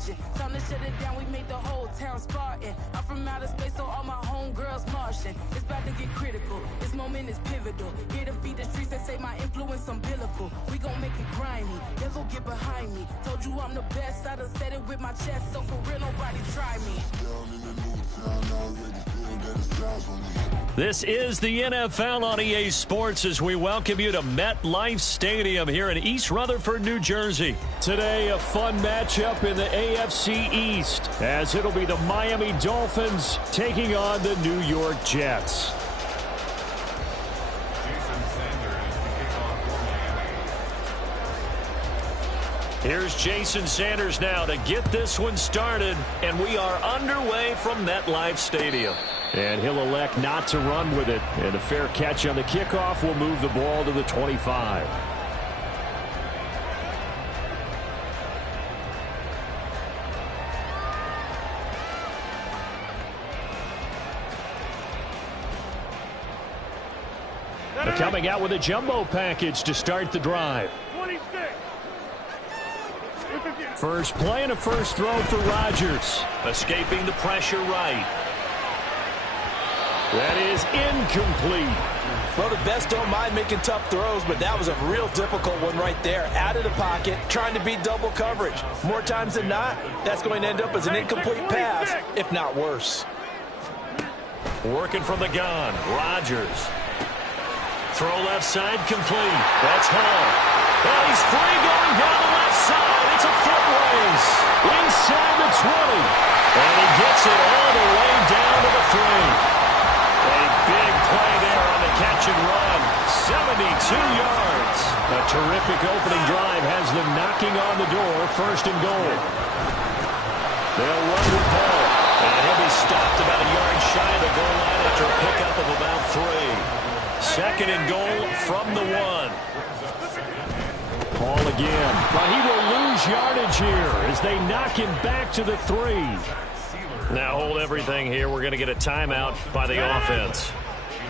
marching. Time to shut it down, we made the whole town Spartan. I'm from outer space, so all my homegirls Martian. It's about to get critical, this moment is pivotal. Here to feed the streets that say my influence umbilical. We gon' make it grimy, devil get behind me. Told you I'm the best, I done said it with my chest. So for real, nobody try me. This is the NFL on EA Sports as we welcome you to MetLife Stadium here in East Rutherford, New Jersey. Today, a fun matchup in the AFC East as it'll be the Miami Dolphins taking on the New York Jets. Here's Jason Sanders now to get this one started, and we are underway from MetLife Stadium. And he'll elect not to run with it, and a fair catch on the kickoff will move the ball to the 25. They're coming out with a jumbo package to start the drive. 26. First play and a first throw for Rodgers. Escaping the pressure right. That is incomplete. Well, the best don't mind making tough throws, but that was a real difficult one right there. Out of the pocket, trying to beat double coverage. More times than not, that's going to end up as an incomplete pass, if not worse. Working from the gun, Rodgers. Throw left side complete. That's Hall. Well, he's free going down the left side. It's a foot race. Inside the 20. And he gets it all the way down to the 3. A big play there on the catch and run. 72 yards. A terrific opening drive has them knocking on the door. First and goal. They'll run with Ball. And he'll be stopped about a yard shy of the goal line after a pickup of about 3. Second and goal from the 1. Ball again. But he will lose yardage here as they knock him back to the 3. Now hold everything here. We're going to get a timeout by the offense.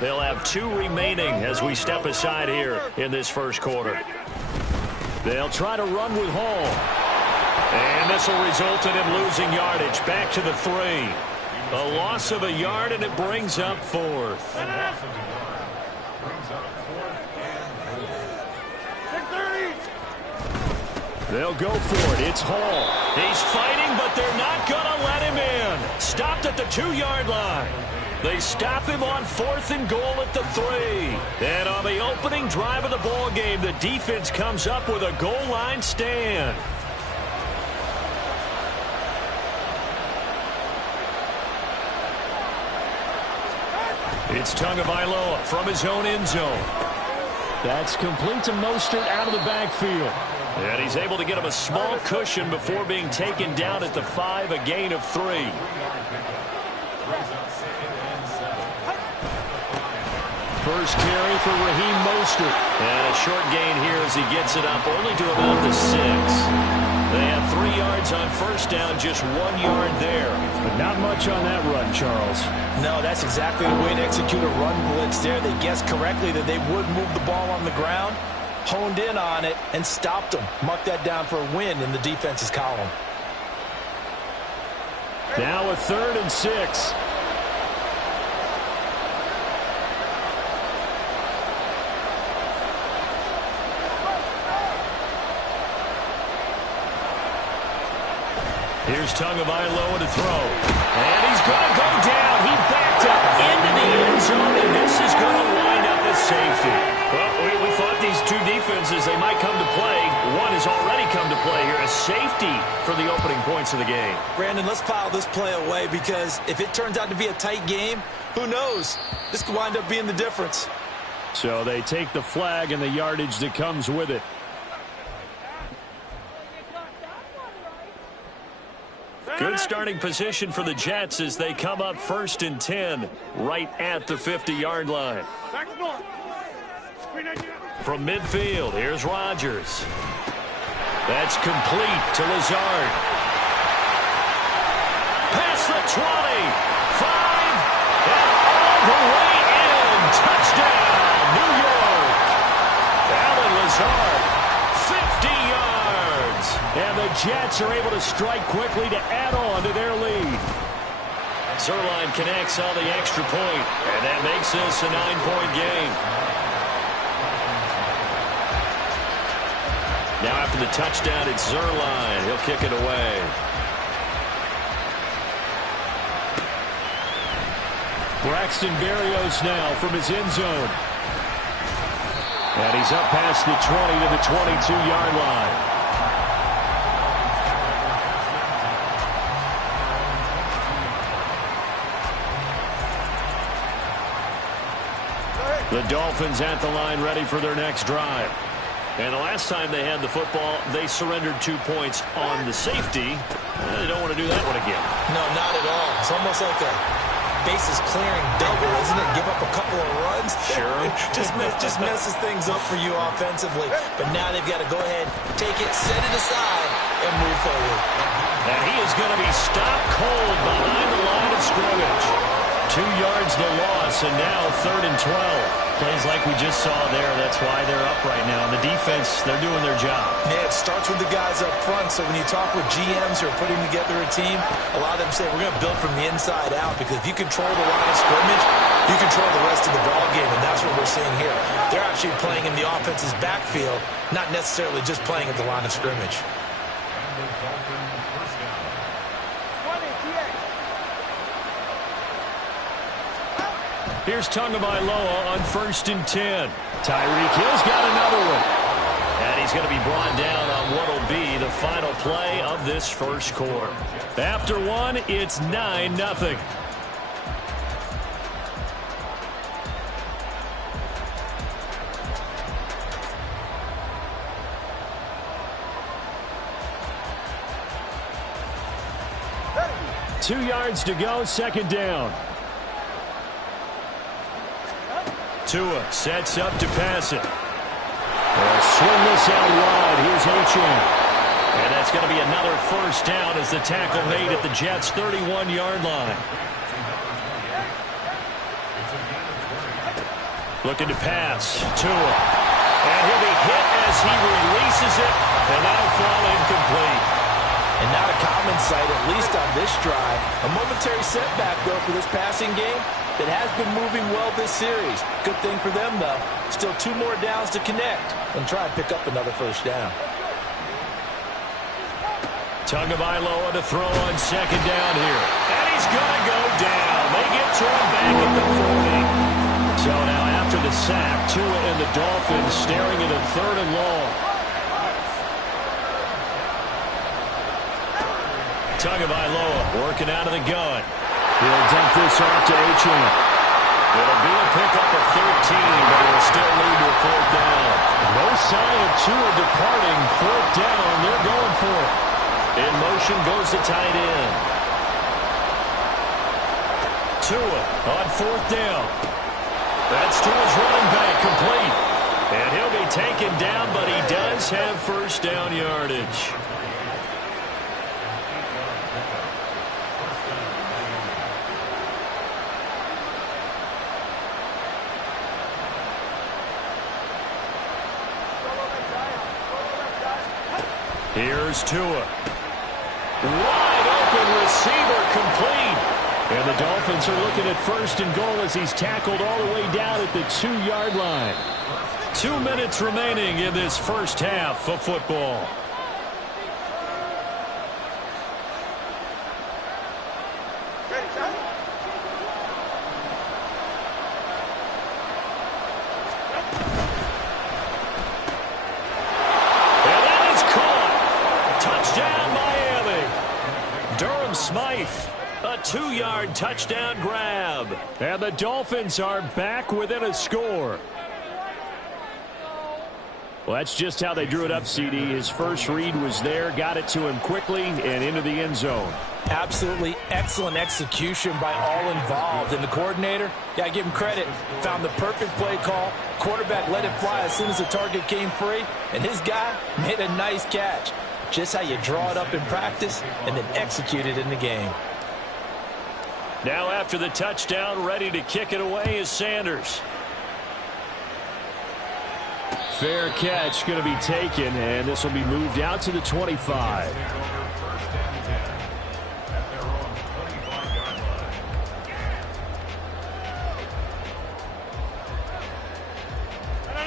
They'll have 2 remaining as we step aside here in this first quarter. They'll try to run with Hall. And this will result in him losing yardage back to the 3. A loss of a yard, and it brings up 4th. They'll go for it. It's Hall. He's fighting, but they're not going to let him in. Stopped at the 2-yard line. They stop him on 4th and goal at the 3. And on the opening drive of the ball game, the defense comes up with a goal line stand. It's Tagovailoa from his own end zone. That's complete to Mostert out of the backfield. And he's able to get him a small cushion before being taken down at the 5, a gain of 3. First carry for Raheem Mostert. And a short gain here as he gets it up only to about the 6. They have 3 yards on first down, just 1 yard there. But not much on that run, Charles. No, that's exactly the way to execute a run blitz there. They guessed correctly that they would move the ball on the ground, honed in on it, and stopped them. Mark that down for a win in the defense's column. Now a 3rd and 6. Here's Tagovailoa to throw. And he's going to go down. He backed up into the end zone, and this is going to wind up with safety. Well, we thought these 2 defenses, they might come to play. One has already come to play here. A safety for the opening points of the game. Brandon, let's file this play away because if it turns out to be a tight game, who knows? This could wind up being the difference. So they take the flag and the yardage that comes with it. Good starting position for the Jets as they come up 1st and 10 right at the 50-yard line. From midfield, here's Rodgers. That's complete to Lazard. Past the 20, 5, and all the way in. Touchdown, New York. Allen Lazard, 50 yards. And the Jets are able to strike quickly to add on to their lead. Zerline connects on the extra point, and that makes this a 9-point game. Now after the touchdown, it's Zerline. He'll kick it away. Braxton Berrios now from his end zone. And he's up past the 20 to the 22-yard line. The Dolphins at the line ready for their next drive. And the last time they had the football, they surrendered 2 points on the safety. They don't want to do that one again. No, not at all. It's almost like a bases clearing double, isn't it? Give up a couple of runs. Sure. just messes things up for you offensively. But now they've got to go ahead, take it, set it aside, and move forward. And he is going to be stopped cold behind the line of scrimmage. 2 yards the loss, and now 3rd and 12. Plays like we just saw there. That's why they're up right now. And the defense, they're doing their job. Yeah, it starts with the guys up front. So when you talk with GMs who are putting together a team, a lot of them say we're going to build from the inside out, because if you control the line of scrimmage, you control the rest of the ball game, and that's what we're seeing here. They're actually playing in the offense's backfield, not necessarily just playing at the line of scrimmage. Here's Tagovailoa on 1st and 10. Tyreek Hill's got another one. And he's going to be brought down on what will be the final play of this first quarter. After one, it's 9-0. Two yards to go, 2nd down. Tua sets up to pass it. Swing this out wide. Here's Achane. And that's going to be another 1st down as the tackle made at the Jets' 31-yard line. Looking to pass. Tua. And he'll be hit as he releases it. And that'll fall incomplete. And not a common sight, at least on this drive. A momentary setback, though, for this passing game that has been moving well this series. Good thing for them, though. Still 2 more downs to connect and try and pick up another 1st down. Tagovailoa to throw on 2nd down here. And he's going to go down. They get to him back at the 40. So now after the sack, Tua and the Dolphins staring at a 3rd and long. Tagovailoa working out of the gun. He'll dump this off to Achane. It'll be a pickup of 13, but it'll still lead to a 4th down. No sign of Tua departing. 4th down, they're going for it. In motion goes the tight end. Tua on 4th down. That's Tua's running back complete. And he'll be taken down, but he does have 1st down yardage. Here's Tua. Wide open receiver complete. And the Dolphins are looking at 1st and goal as he's tackled all the way down at the 2-yard line. 2 minutes remaining in this first half of football. A 2-yard touchdown grab. And the Dolphins are back within a score. Well, that's just how they drew it up, CD. His first read was there, got it to him quickly, and into the end zone. Absolutely excellent execution by all involved. And the coordinator, got to give him credit, found the perfect play call. Quarterback let it fly as soon as the target came free, and his guy made a nice catch. Just how you draw it up in practice and then execute it in the game. Now after the touchdown, ready to kick it away is Sanders. Fair catch going to be taken, and this will be moved out to the 25.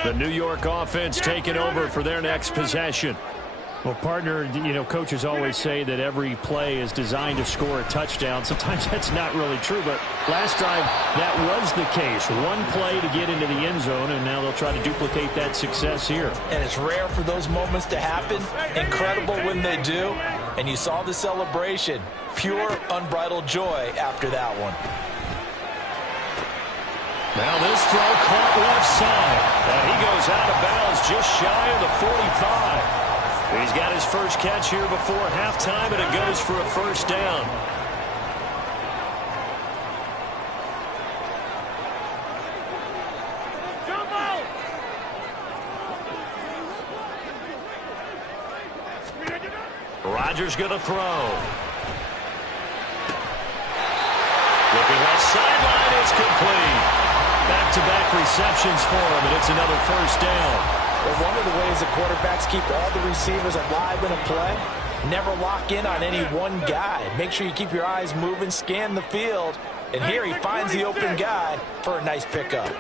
The New York offense taking over for their next possession. Well, partner, coaches always say that every play is designed to score a touchdown. Sometimes that's not really true, but last drive, that was the case. One play to get into the end zone, and now they'll try to duplicate that success here. And it's rare for those moments to happen. Incredible when they do. And you saw the celebration. Pure, unbridled joy after that one. Now this throw caught left side. And he goes out of bounds just shy of the 45. He's got his first catch here before halftime, and it goes for a first down. Rodgers going to throw. Looking left sideline, it's complete. Back-to-back receptions for him, and it's another first down. Well, one of the ways the quarterbacks keep all the receivers alive in a play, never lock in on any one guy. Make sure you keep your eyes moving, scan the field, and here he finds the open guy for a nice pickup.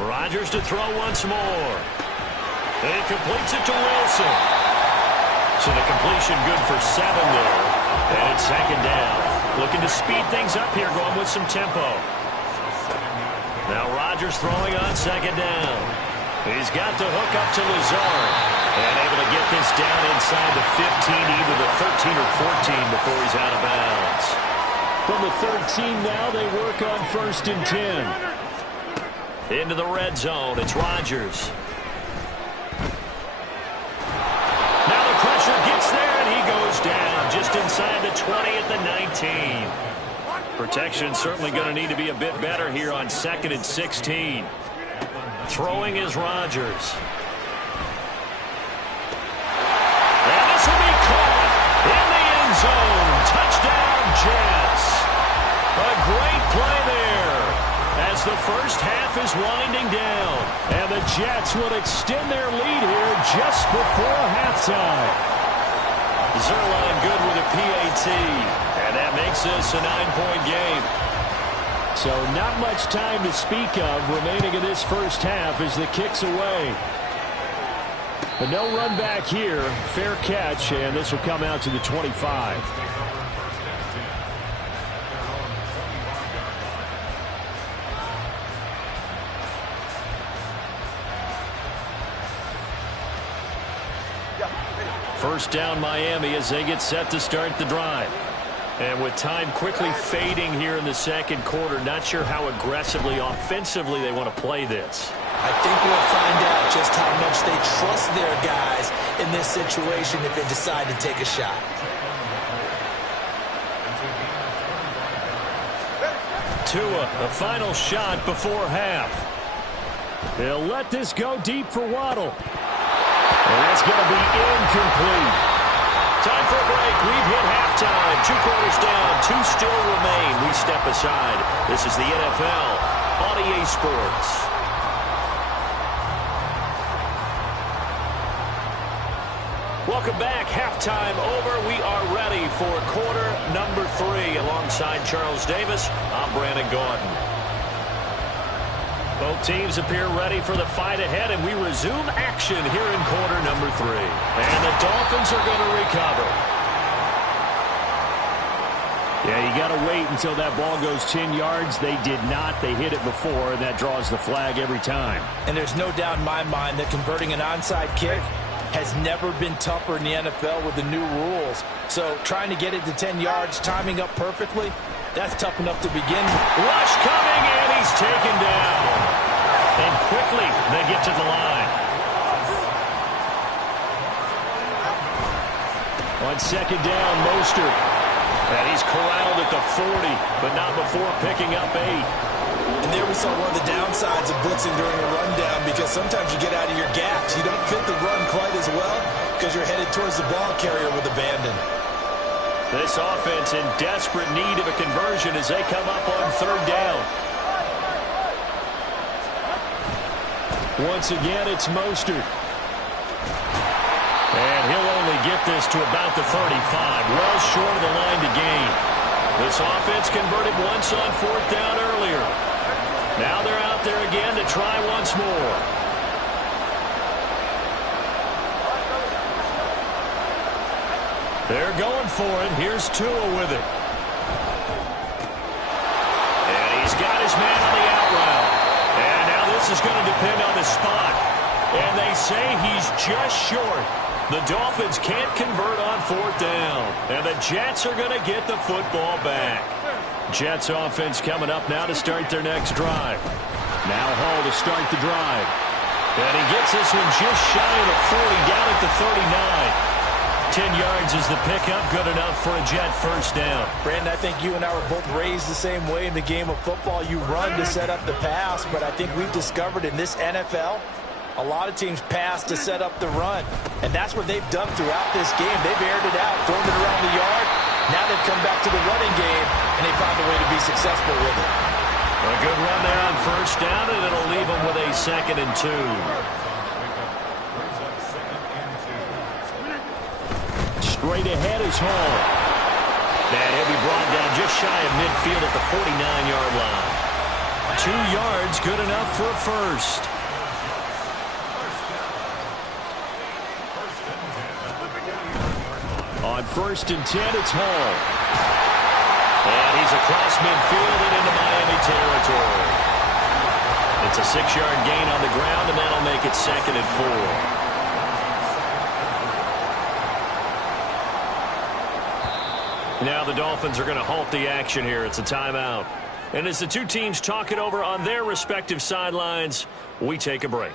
Rodgers to throw once more. He completes it to Wilson. So the completion good for 7 there. And it's second down. Looking to speed things up here, going with some tempo. Now Rodgers throwing on second down. He's got to hook up to Lazard. And able to get this down inside the 15, either the 13 or 14 before he's out of bounds. From the 13 now, they work on 1st and 10. Into the red zone, it's Rodgers. Now the pressure gets there, and he goes down just inside the 20 at the 19. Protection certainly going to need to be a bit better here on 2nd and 16. Throwing is Rodgers. And this will be caught in the end zone. Touchdown, Jets. A great play there as the first half is winding down. And the Jets will extend their lead here just before halftime. Zerline good with a PAT. And that makes this a 9-point game. So not much time to speak of remaining in this first half as the kick's away. But no run back here. Fair catch, and this will come out to the 25. First down Miami as they get set to start the drive. And with time quickly fading here in the second quarter, not sure how aggressively, offensively they want to play this. I think we'll find out just how much they trust their guys in this situation if they decide to take a shot. Tua, the final shot before half. He'll let this go deep for Waddle. And that's going to be incomplete. Time for a break. We've hit halftime. 2 quarters down. 2 still remain. We step aside. This is the NFL on EA Sports. Welcome back. Halftime over. We are ready for quarter number 3. Alongside Charles Davis, I'm Brandon Gordon. Both teams appear ready for the fight ahead, and we resume action here in quarter number 3. And the Dolphins are going to recover. Yeah, you got to wait until that ball goes 10 yards. They did not. They hit it before, and that draws the flag every time. And there's no doubt in my mind that converting an onside kick has never been tougher in the NFL with the new rules. So trying to get it to 10 yards, timing up perfectly, that's tough enough to begin. Rush coming, and he's taken down. And quickly, they get to the line. On second down, Mostert. And he's corralled at the 40, but not before picking up 8. And there we saw one of the downsides of blitzing during a rundown, because sometimes you get out of your gaps. You don't fit the run quite as well because you're headed towards the ball carrier with abandon. This offense in desperate need of a conversion as they come up on third down. Once again, it's Mostert. And he'll only get this to about the 35, well short of the line to gain. This offense converted once on 4th down earlier. Now they're out there again to try once more. They're going for it. Here's Tua with it. And he's got his man on the out route. And now this is going to depend on the spot. And they say he's just short. The Dolphins can't convert on 4th down. And the Jets are going to get the football back. Jets offense coming up now to start their next drive. Now Hall to start the drive. And he gets this one just shy of the 40, down at the 39. 10 yards is the pickup, good enough for a Jet first down. Brandon, I think you and I were both raised the same way in the game of football. You run to set up the pass, but I think we've discovered in this NFL, a lot of teams pass to set up the run. And that's what they've done throughout this game. They've aired it out, thrown it around the yard. Now they've come back to the running game, and they found a way to be successful with it. A good run there on first down, and it'll leave them with a 2nd and 2. Straight ahead is Hall. And he'll be brought down just shy of midfield at the 49-yard line. 2 yards, good enough for a first. On 1st and 10, it's Hall. And he's across midfield and into Miami territory. It's a 6-yard gain on the ground, and that'll make it 2nd and 4. Now the Dolphins are going to halt the action here. It's a timeout. And as the two teams talk it over on their respective sidelines, we take a break.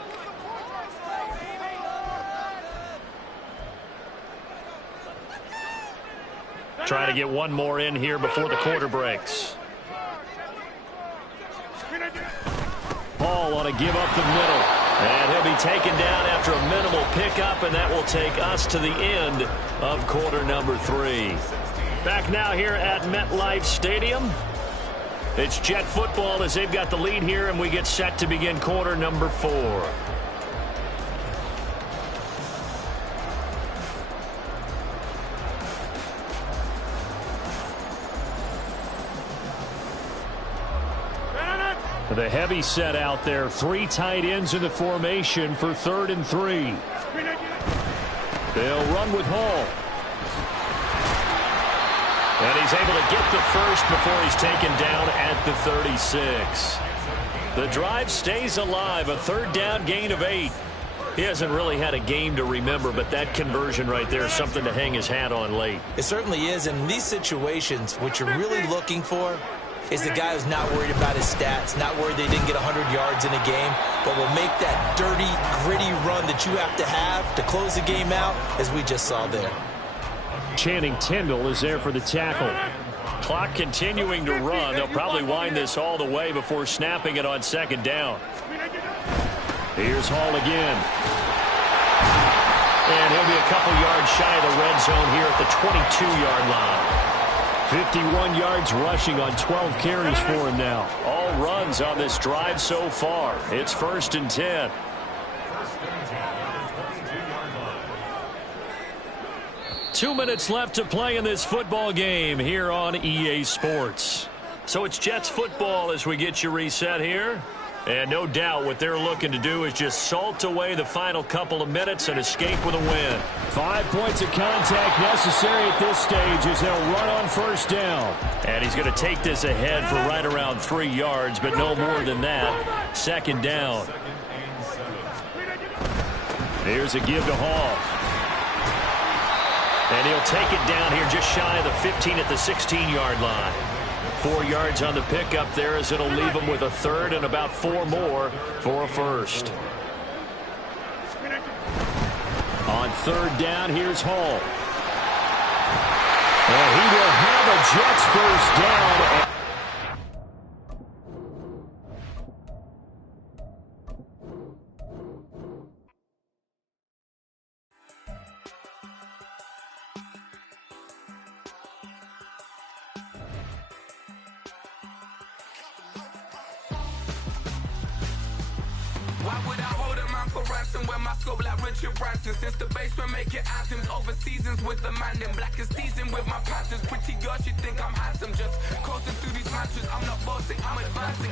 Trying to get one more in here before the quarter breaks. Hall on a give up the middle. And he'll be taken down after a minimal pickup, and that will take us to the end of quarter number 3. Back now here at MetLife Stadium. It's Jet football as they've got the lead here, and we get set to begin quarter number 4. The heavy set out there. 3 tight ends in the formation for 3rd and 3. They'll run with Hall. And he's able to get the first before he's taken down at the 36. The drive stays alive, a 3rd down gain of 8. He hasn't really had a game to remember, but that conversion right there is something to hang his hat on late. It certainly is. And in these situations, what you're really looking for is the guy who's not worried about his stats, not worried they didn't get 100 yards in a game, but will make that dirty, gritty run that you have to close the game out, as we just saw there. Channing Tindall is there for the tackle. Clock continuing to run. They'll probably wind this all the way before snapping it on 2nd down. Here's Hall again. And he'll be a couple yards shy of the red zone here at the 22-yard line. 51 yards rushing on 12 carries for him now. All runs on this drive so far. It's 1st and 10. Two minutes left to play in this football game here on EA Sports. So it's Jets football as we get you reset here. And no doubt what they're looking to do is just salt away the final couple of minutes and escape with a win. 5 points of contact necessary at this stage as they'll run on 1st down. And he's going to take this ahead for right around 3 yards, but no more than that. 2nd down. Here's a give to Hall. And he'll take it down here just shy of the 15 at the 16-yard line. 4 yards on the pickup there as it'll leave him with a 3rd and about 4 more for a first. On 3rd down, here's Hall. And he will have a Jets first down. Why would I hold a man for ransom when my scope like Richard Branson? Since the basement making anthems over seasons with the man in black is teasing with my Panthers. Pretty girl, she think I'm handsome. Just coasting through these matches. I'm not bossing, I'm advancing.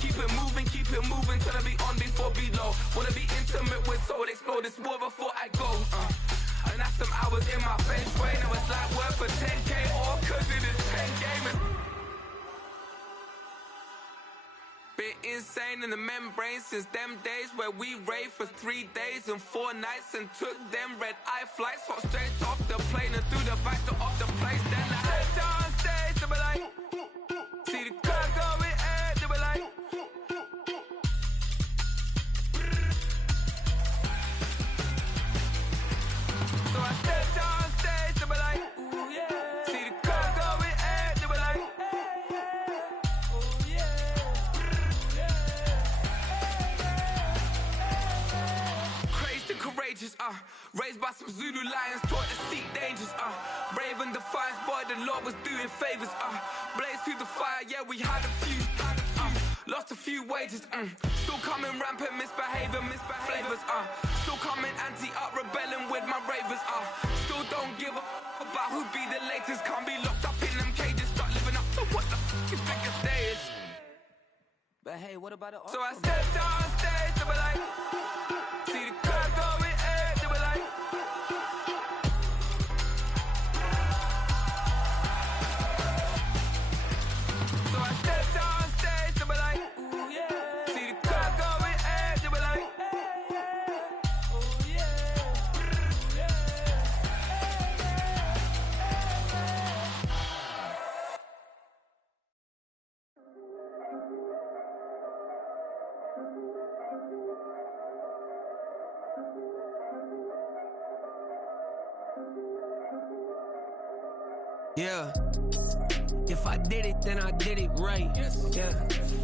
Keep it moving till I be on before below. Wanna be intimate with soul, explore this war before I go. And that's some hours in my bench way. Now it's like worth for 10K or cause it is 10 gamers. Been insane in the membrane since them days where we raved for 3 days and 4 nights and took them red eye flights. Hot straight off the plane and through the back door of the place. Then I stepped on stage, they were like, see the car going air, they were like. So I stepped on stage, they were like, ooh yeah. See the car going air, they were like, ooh yeah. Crazed and courageous, raised by some Zulu lions, taught to seek dangers, brave and defiant, boy, the Lord was doing favors, blaze through the fire, yeah, we had a few, lost a few wages, still coming rampant, misbehavior, flavors, still coming anti-up, rebelling with my ravers, still don't give a about who be the latest, can't be locked up in them cages, start living up to what the f you think your day is. But hey, what about it? So I stepped on stage, they were like, see the car going air, they were like. So I stepped on stage, they were like, ooh yeah. See the car going air, they were like, ooh yeah. Yeah. If I did it, then I did it right. Yeah.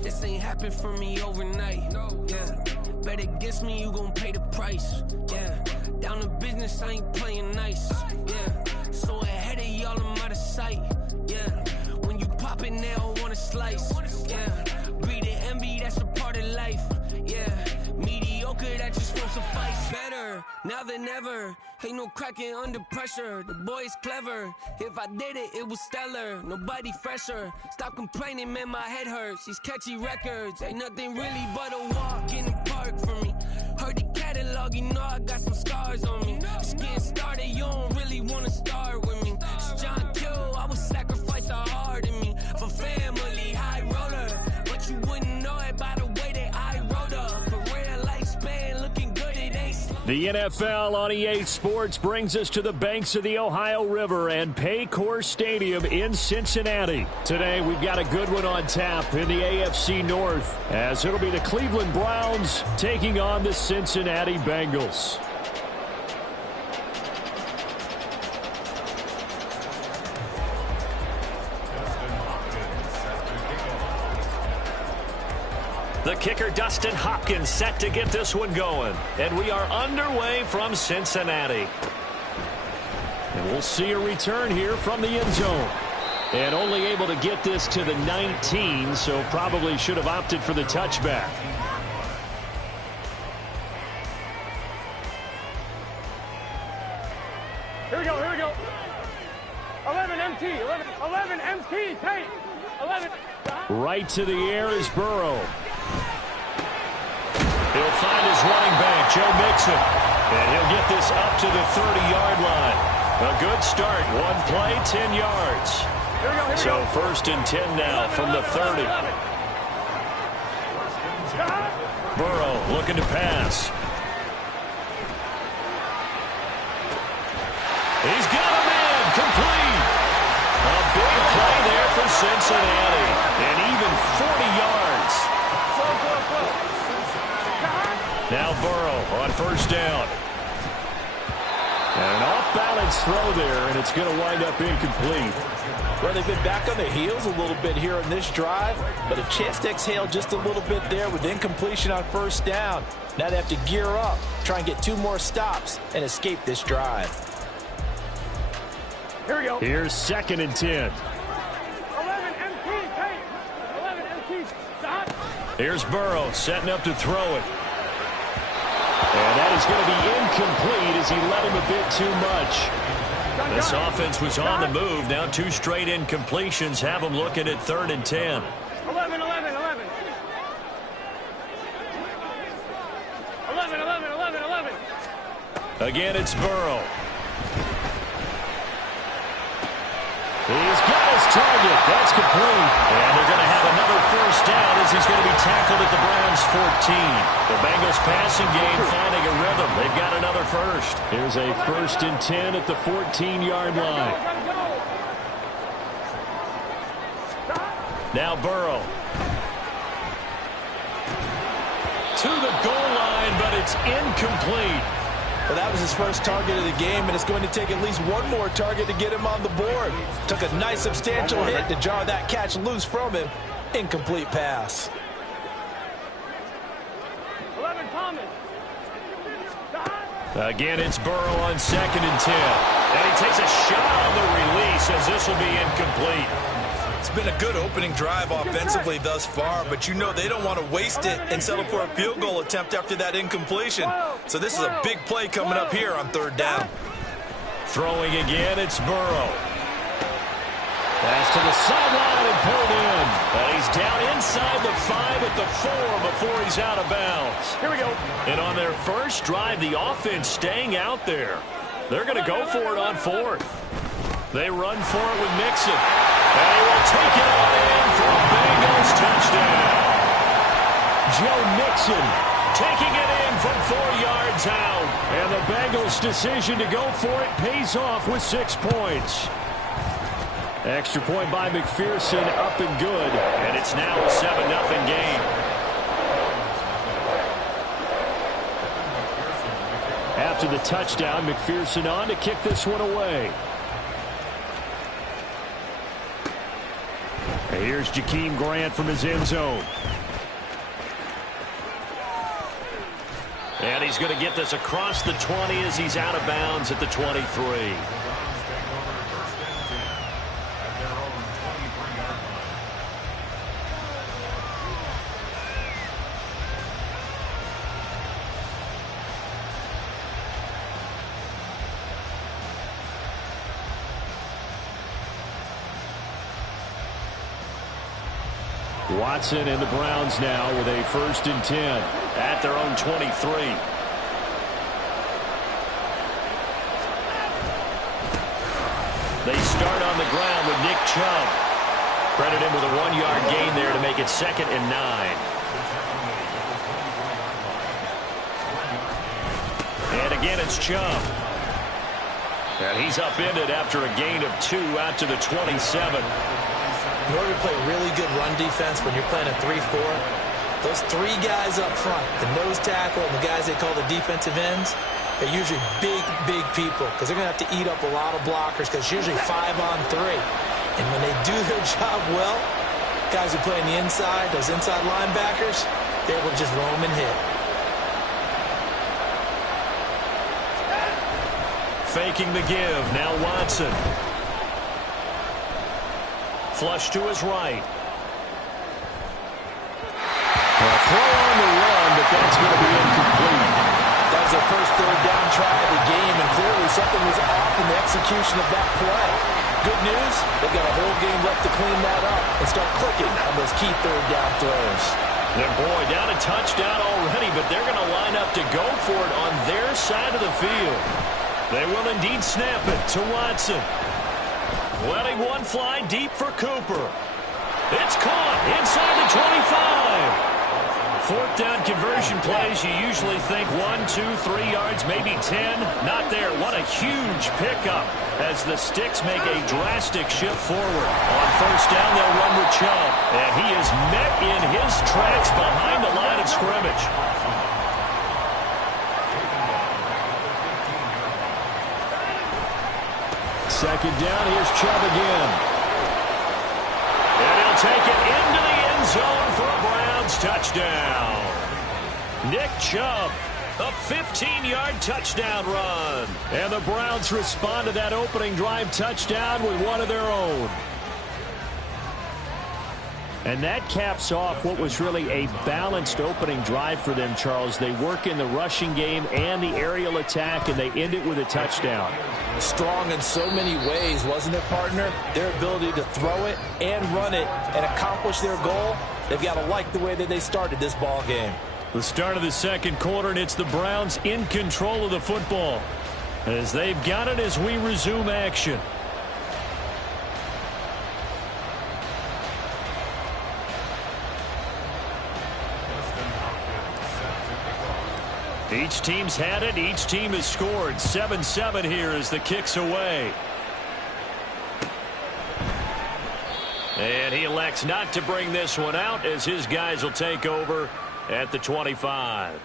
This ain't happened for me overnight. Yeah. Bet against me, you gon' pay the price. Yeah. Down to business, I ain't playing nice. Yeah. So ahead of y'all, I'm out of sight. Yeah. When you pop it, they don't wanna slice. Yeah. Greed and envy, that's a part of life. Yeah. Mediocre, that just won't suffice. Better now than ever. Ain't no cracking under pressure. The boy's clever. If I did it, it was stellar. Nobody fresher. Stop complaining, man, my head hurts. These catchy records ain't nothing really but a walk in the park for me. Heard the catalog, you know I got some scars on me. Just getting started, you don't really wanna start with me. It's John Kill, I would sacrifice a heart in me for family, high roller. But you wouldn't know it by the way that I wrote up. Career lifespan looking good, it ain't. The NFL on EA Sports brings us to the banks of the Ohio River and Paycor Stadium in Cincinnati. Today, we've got a good one on tap in the AFC North, as it'll be the Cleveland Browns taking on the Cincinnati Bengals. The kicker, Dustin Hopkins, set to get this one going. And we are underway from Cincinnati. And we'll see a return here from the end zone. And only able to get this to the 19, so probably should have opted for the touchback. Here we go. 11 MT, 11 MT, tight. 11. Right to the air is Burrow. He'll find his running back, Joe Mixon. And he'll get this up to the 30-yard line. A good start. One play, 10 yards. So first and 10 now from the 30. Burrow looking to pass. He's got him in. Complete. A big play there for Cincinnati. And even 40 yards. Now Burrow on first down. And an off-balance throw there, and it's going to wind up incomplete. Well, they've been back on their heels a little bit here on this drive, but a chance to exhale just a little bit there with incompletion on first down. Now they have to gear up, try and get 2 more stops, and escape this drive. Here we go. Here's second and 10. 11 MT, tight. 11 MT, stop. Here's Burrow setting up to throw it. And that is going to be incomplete as he let him a bit too much. This offense was on the move. Now 2 straight incompletions have them looking at 3rd and 10. 11. 11. Again, it's Burrow. He's got his target. That's complete. And they're going to have another 1st down as he's going to be tackled at the Browns' 14. The Bengals passing game finding a rhythm. They've got another 1st. Here's a 1st and 10 at the 14-yard line. Now Burrow. To the goal line, but it's incomplete. Well, that was his 1st target of the game, and it's going to take at least one more target to get him on the board. Took a nice substantial hit to jar that catch loose from him. Incomplete pass. 11, Thomas. Again, it's Burrow on 2nd and 10. And he takes a shot on the release as this will be incomplete. It's been a good opening drive offensively thus far, but you know they don't want to waste it and settle for a field goal attempt after that incompletion. So this is a big play coming up here on 3rd down. Throwing again, it's Burrow. Pass to the sideline and pulled in. And he's down inside the 5 at the 4 before he's out of bounds. Here we go. And on their 1st drive, the offense staying out there. They're going to go for it on 4th. They run for it with Mixon. And he will take it on in for a Bengals touchdown. Joe Mixon taking it in from 4 yards out. And the Bengals' decision to go for it pays off with 6 points. Extra point by McPherson, up and good. And it's now a 7-0 game. After the touchdown, McPherson on to kick this one away. And here's Jakeem Grant from his end zone. And he's going to get this across the 20 as he's out of bounds at the 23. Watson and the Browns now with a 1st and 10 at their own 23. They start on the ground with Nick Chubb. Credit him with a 1-yard gain there to make it 2nd and 9. And again, it's Chubb. And he's upended after a gain of 2 out to the 27. In order to play really good run defense when you're playing a 3-4, those 3 guys up front, the nose tackle and the guys they call the defensive ends, they're usually big people because they're going to have to eat up a lot of blockers because it's usually 5-on-3. And when they do their job well, guys who play on the inside, those inside linebackers, they're able to just roam and hit. Faking the give. Now Watson. Flush to his right. A throw on the run, but that's going to be incomplete. That was their first 3rd down try of the game, and clearly something was off in the execution of that play. Good news, they've got a whole game left to clean that up and start clicking on those key 3rd down throws. And boy, down a touchdown already, but they're going to line up to go for it on their side of the field. They will indeed snap it to Watson. Letting one fly deep for Cooper. It's caught inside the 25. 4th down conversion plays, you usually think 1, 2, 3 yards, maybe 10. Not there. What a huge pickup as the Sticks make a drastic shift forward. On 1st down, they'll run with Chubb. And he is met in his tracks behind the line of scrimmage. Second down, here's Chubb again. And he'll take it into the end zone for a Browns touchdown. Nick Chubb, a 15-yard touchdown run. And the Browns respond to that opening drive touchdown with one of their own. And that caps off what was really a balanced opening drive for them, Charles. They work in the rushing game and the aerial attack, and they end it with a touchdown. Strong in so many ways, wasn't it, partner? Their ability to throw it and run it and accomplish their goal, they've got to like the way that they started this ball game. The start of the second quarter, and it's the Browns in control of the football as they've got it as we resume action. Each team's had it. Each team has scored. 7-7 here as the kick's away. And he elects not to bring this one out as his guys will take over at the 25.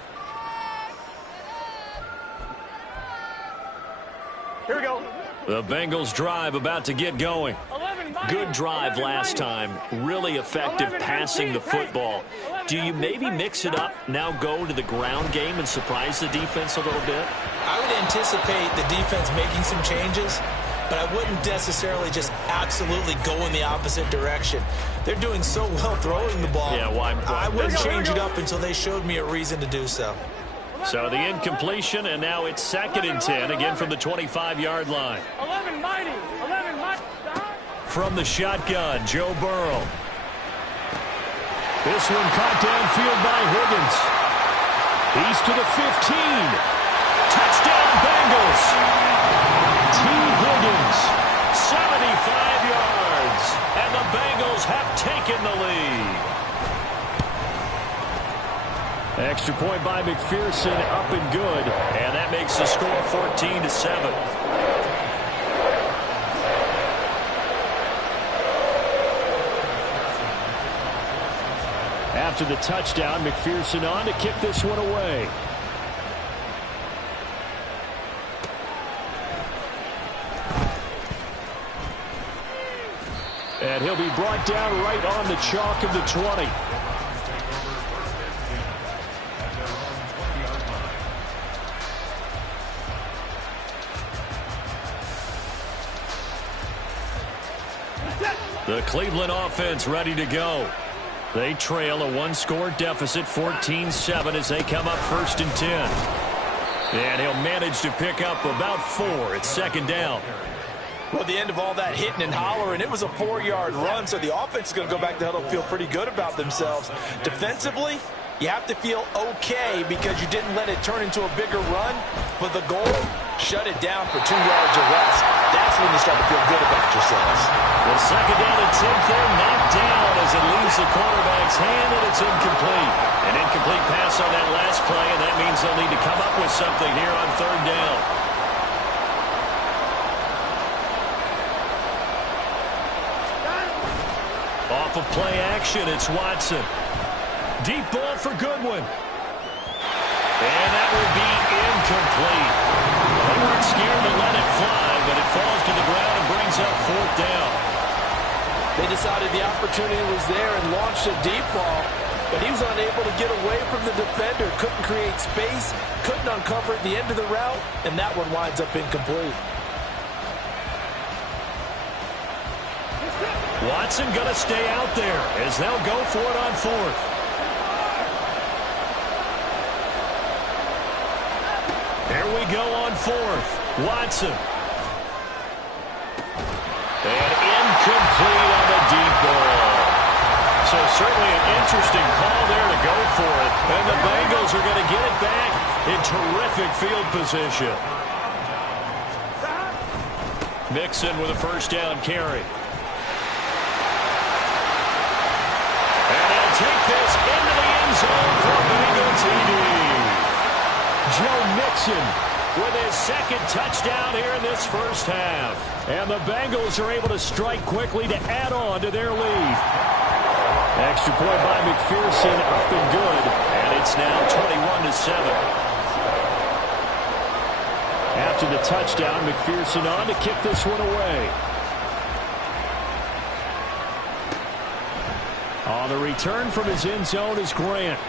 Here we go. The Bengals drive about to get going. Good drive last time. Really effective passing the football. Do you maybe mix it up, now go to the ground game and surprise the defense a little bit? I would anticipate the defense making some changes, but I wouldn't necessarily just absolutely go in the opposite direction. They're doing so well throwing the ball. Yeah, why? I wouldn't change it up until they showed me a reason to do so. So the incompletion, and now it's 2nd and 10, again from the 25-yard line. 11 mighty. 11 mighty. From the shotgun, Joe Burrow. This one caught downfield by Higgins. He's to the 15. Touchdown, Bengals. T. Higgins, 75 yards. And the Bengals have taken the lead. Extra point by McPherson, up and good. And that makes the score 14-7. After the touchdown, McPherson on to kick this one away. And he'll be brought down right on the chalk of the 20. The Cleveland offense ready to go. They trail a one-score deficit, 14-7, as they come up 1st and 10. And he'll manage to pick up about 4. It's 2nd down. Well, at the end of all that hitting and hollering, it was a 4-yard run, so the offense is going to go back to huddle and feel pretty good about themselves. Defensively, you have to feel okay because you didn't let it turn into a bigger run, but the goal, shut it down for 2 yards or less. That's when you start to feel good about yourselves. The 2nd down and 10 there, knocked down as it leaves the quarterback's hand, and it's incomplete. An incomplete pass on that last play, and that means they'll need to come up with something here on 3rd down. Off of play action, it's Watson. Deep ball for Goodwin. And that will be incomplete. They weren't scared to let it fly, but it falls to the ground and brings up 4th down. They decided the opportunity was there and launched a deep ball, but he was unable to get away from the defender, couldn't create space, couldn't uncover at the end of the route, and that one winds up incomplete. Watson going to stay out there as they'll go for it on 4th. Here we go on 4th. Watson. And incomplete on the deep ball. So certainly an interesting call there to go for it. And the Bengals are going to get it back in terrific field position. Mixon with a 1st down carry. Take this into the end zone for Bengal TD. Joe Mixon with his 2nd touchdown here in this 1st half. And the Bengals are able to strike quickly to add on to their lead. Extra point by McPherson, up and good. And it's now 21-7. After the touchdown, McPherson on to kick this one away. On the return from his end zone is Grant.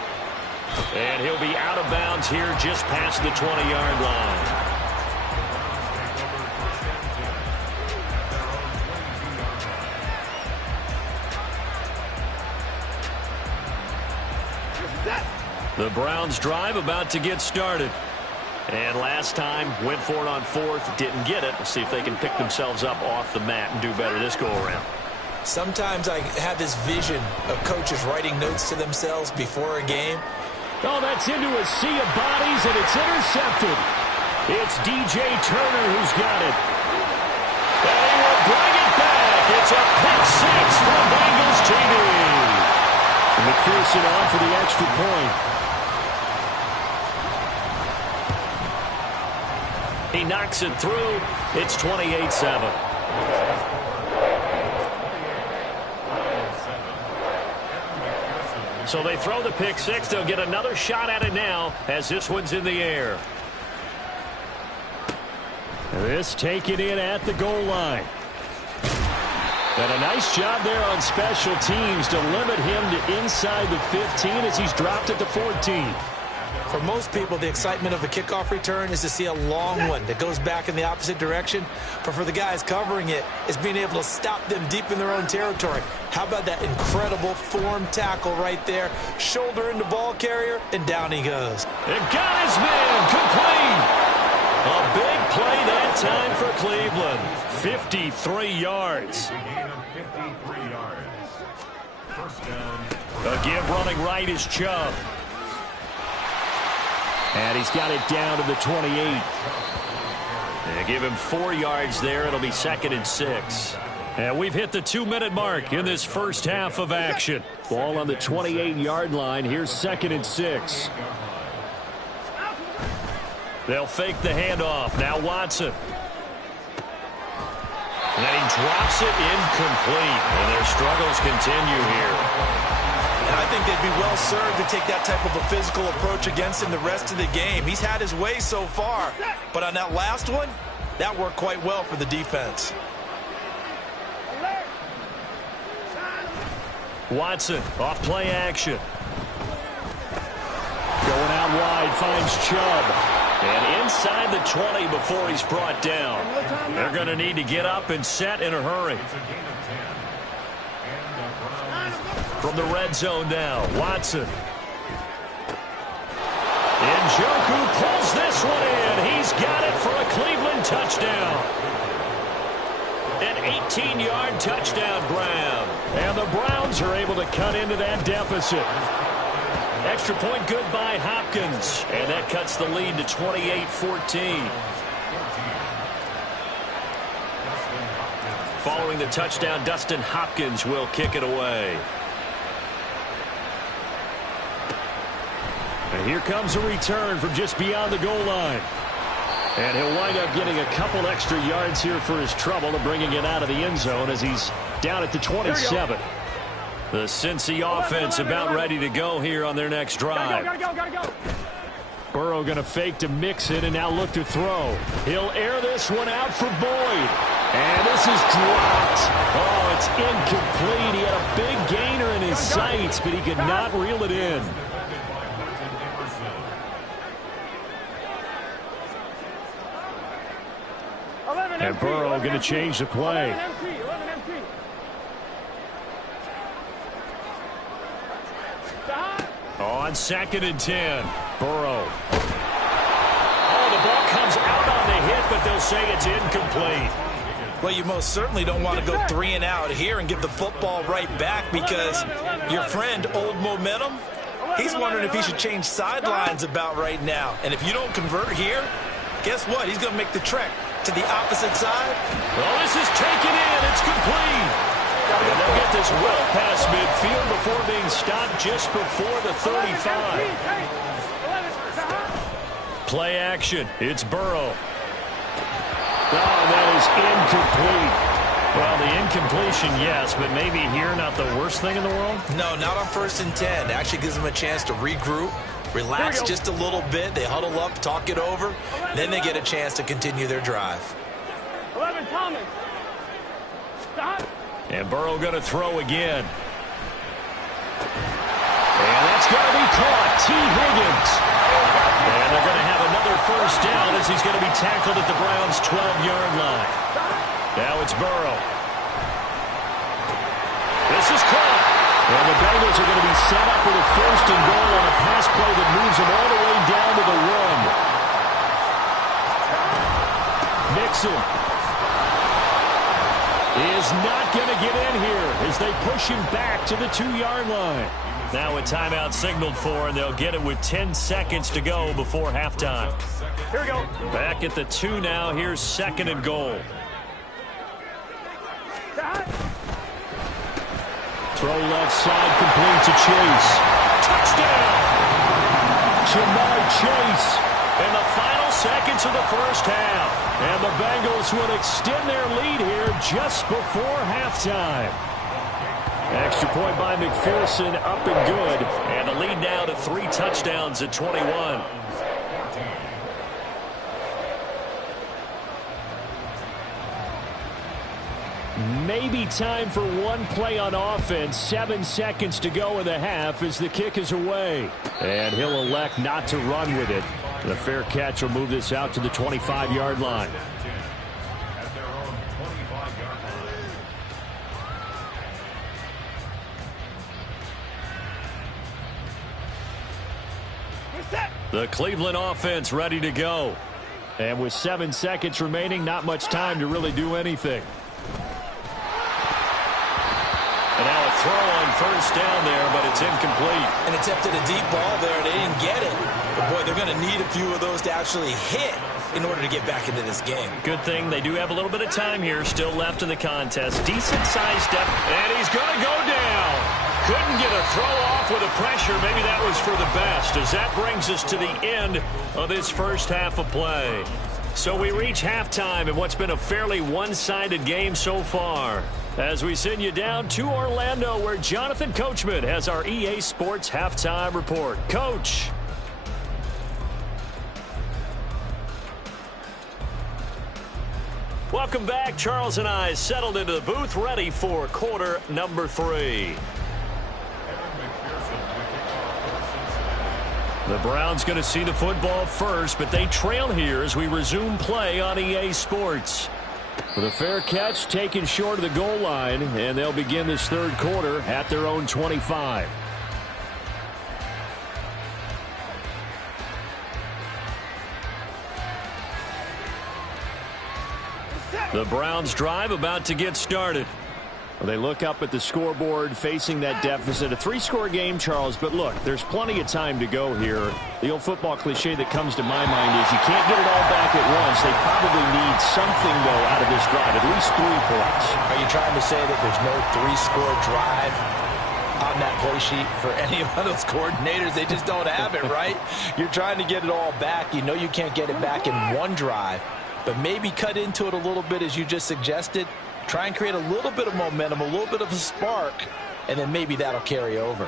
And he'll be out of bounds here just past the 20-yard line. The Browns drive about to get started. And last time, went for it on fourth, didn't get it. We'll see if they can pick themselves up off the mat and do better this go-around. Sometimes I have this vision of coaches writing notes to themselves before a game. Oh, that's into a sea of bodies, and it's intercepted. It's DJ Turner who's got it. And he will bring it back. It's a pick six for Bengals TV. McPherson on for the extra point. He knocks it through. It's 28-7. So they throw the pick six. They'll get another shot at it now as this one's in the air. This taken in at the goal line. And a nice job there on special teams to limit him to inside the 15 as he's dropped it to 14. For most people, the excitement of a kickoff return is to see a long one that goes back in the opposite direction. But for the guys covering it, it's being able to stop them deep in their own territory. How about that incredible form tackle right there? Shoulder into ball carrier, and down he goes. And got his man complete. A big play that time for Cleveland. 53 yards. A give running right is Chubb. And he's got it down to the 28. They give him 4 yards there. It'll be 2nd and 6. And we've hit the 2-minute mark in this first half of action. Ball on the 28-yard line. Here's 2nd and 6. They'll fake the handoff. Now Watson. And then he drops it incomplete. And their struggles continue here. And I think they'd be well served to take that type of a physical approach against him the rest of the game. He's had his way so far. But on that last one, that worked quite well for the defense. Watson off play action. Going out wide, finds Chubb. And inside the 20 before he's brought down. They're going to need to get up and set in a hurry. From the red zone now, Watson. Njoku pulls this one in. He's got it for a Cleveland touchdown. An 18-yard touchdown grab. And the Browns are able to cut into that deficit. Extra point good by Hopkins. And that cuts the lead to 28-14. Following the touchdown, Dustin Hopkins will kick it away. And here comes a return from just beyond the goal line. And he'll wind up getting a couple extra yards here for his trouble and bringing it out of the end zone as he's down at the 27. The Cincy offense about ready to go here on their next drive. Gotta go. Burrow going to fake to mix it and now look to throw. He'll air this one out for Boyd. And this is dropped. Oh, it's incomplete. He had a big gainer in his sights, but he could not reel it in. And Burrow going to change the play. On 2nd and 10, Burrow. Oh, the ball comes out on the hit, but they'll say it's incomplete. Well, you most certainly don't want to go 3 and out here and give the football right back because your friend, Old Momentum, he's wondering if he should change sidelines about right now. And if you don't convert here, guess what? He's going to make the trek to the opposite side. Well, this is taken in. It's complete. And they'll get this well past midfield before being stopped just before the 35. Play action. It's Burrow. Oh, that is incomplete. Well, the incompletion, yes, but maybe here not the worst thing in the world? No, not on 1st and 10. It actually gives them a chance to regroup, relax just a little bit. They huddle up, talk it over. Then they get a chance to continue their drive. 11, Thomas. Stop. And Burrow going to throw again. And that's going to be caught. T. Higgins. And they're going to have another first down as he's going to be tackled at the Browns' 12-yard line. Now it's Burrow. This is caught. And the Bengals are going to be set up with a 1st and goal on a pass play that moves him all the way down to the run. Mixon is not going to get in here as they push him back to the 2-yard line. Now a timeout signaled for, and they'll get it with 10 seconds to go before halftime. Here we go. Back at the 2 now. Here's 2nd and goal. Throw left side, complete to Chase. Touchdown! Jamar Chase in the final seconds of the first half. And the Bengals will extend their lead here just before halftime. Extra point by McPherson, up and good. And the lead now to 3 touchdowns at 21. Maybe time for one play on offense. 7 seconds to go in the half as the kick is away. And he'll elect not to run with it. The fair catch will move this out to the 25-yard line. The Cleveland offense ready to go. And with 7 seconds remaining, not much time to really do anything. And now a throw on first down there, but it's incomplete. And attempted a deep ball there, and they didn't get it. But, boy, they're going to need a few of those to actually hit in order to get back into this game. Good thing they do have a little bit of time here still left in the contest. Decent-sized step, and he's going to go down. Couldn't get a throw off with the pressure. Maybe that was for the best, as that brings us to the end of this first half of play. So we reach halftime in what's been a fairly one-sided game so far. As we send you down to Orlando, where Jonathan Coachman has our EA Sports Halftime Report. Coach. Welcome back. Charles and I settled into the booth, ready for quarter number 3. The Browns going to see the football first, but they trail here as we resume play on EA Sports. With a fair catch taken short of the goal line, and they'll begin this third quarter at their own 25. The Browns drive about to get started. Well, they look up at the scoreboard facing that deficit. A 3-score game, Charles, but look, there's plenty of time to go here. The old football cliche that comes to my mind is you can't get it all back at once. They probably need something, though, out of this drive, at least 3 points. Are you trying to say that there's no 3-score drive on that play sheet for any of those coordinators? They just don't have it, right? You're trying to get it all back. You know you can't get it back in one drive, but maybe cut into it a little bit as you just suggested. Try and create a little bit of momentum, a little bit of a spark, and then maybe that'll carry over.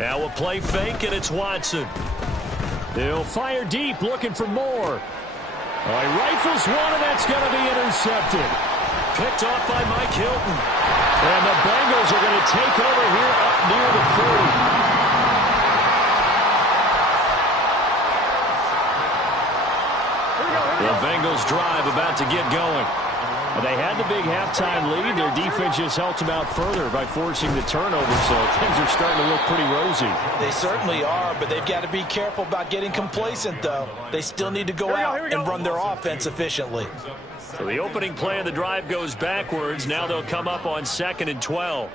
Now a play fake, and it's Watson. He'll fire deep, looking for more. He rifles one, and that's going to be intercepted. Picked off by Mike Hilton. And the Bengals are going to take over here up near the 30. The Bengals drive about to get going. They had the big halftime lead. Their defense just helped them out further by forcing the turnover, so things are starting to look pretty rosy. They certainly are, but they've got to be careful about getting complacent, though. They still need to go out and run their offense efficiently. So the opening play of the drive goes backwards. Now they'll come up on 2nd and 12.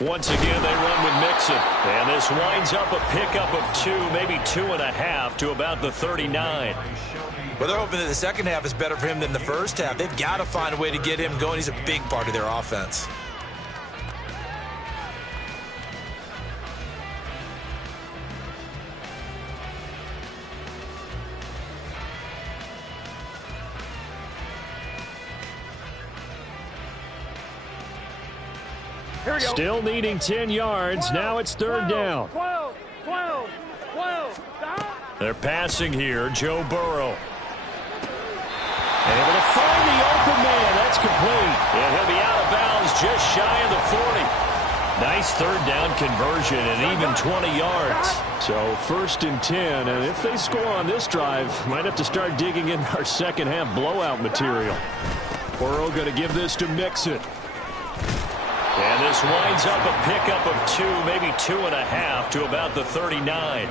Once again, they run with Mixon. And this winds up a pickup of 2, maybe 2.5 to about the 39. Well, they're hoping that the second half is better for him than the first half. They've got to find a way to get him going. He's a big part of their offense. Still needing 10 yards. Now it's 3rd down. 12. They're passing here. Joe Burrow. Able to find the open man. That's complete. And he'll be out of bounds just shy of the 40. Nice third down conversion and even 20 yards. So 1st and 10, and if they score on this drive, might have to start digging in our second half blowout material. Burrow going to give this to Mixon. And this winds up a pickup of 2, maybe 2.5 to about the 39.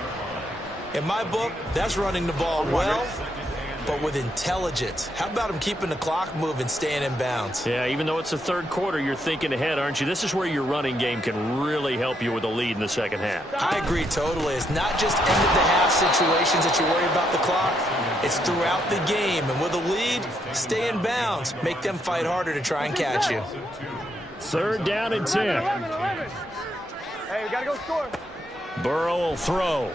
In my book, that's running the ball well, but with intelligence. How about him keeping the clock moving, staying in bounds? Yeah, even though it's the third quarter, you're thinking ahead, aren't you? This is where your running game can really help you with a lead in the second half. I agree totally. It's not just end-of-the-half situations that you worry about the clock. It's throughout the game. And with a lead, stay in bounds. Make them fight harder to try and catch you. 3rd down and 10. 11. Hey, we got to go score. Burrow will throw.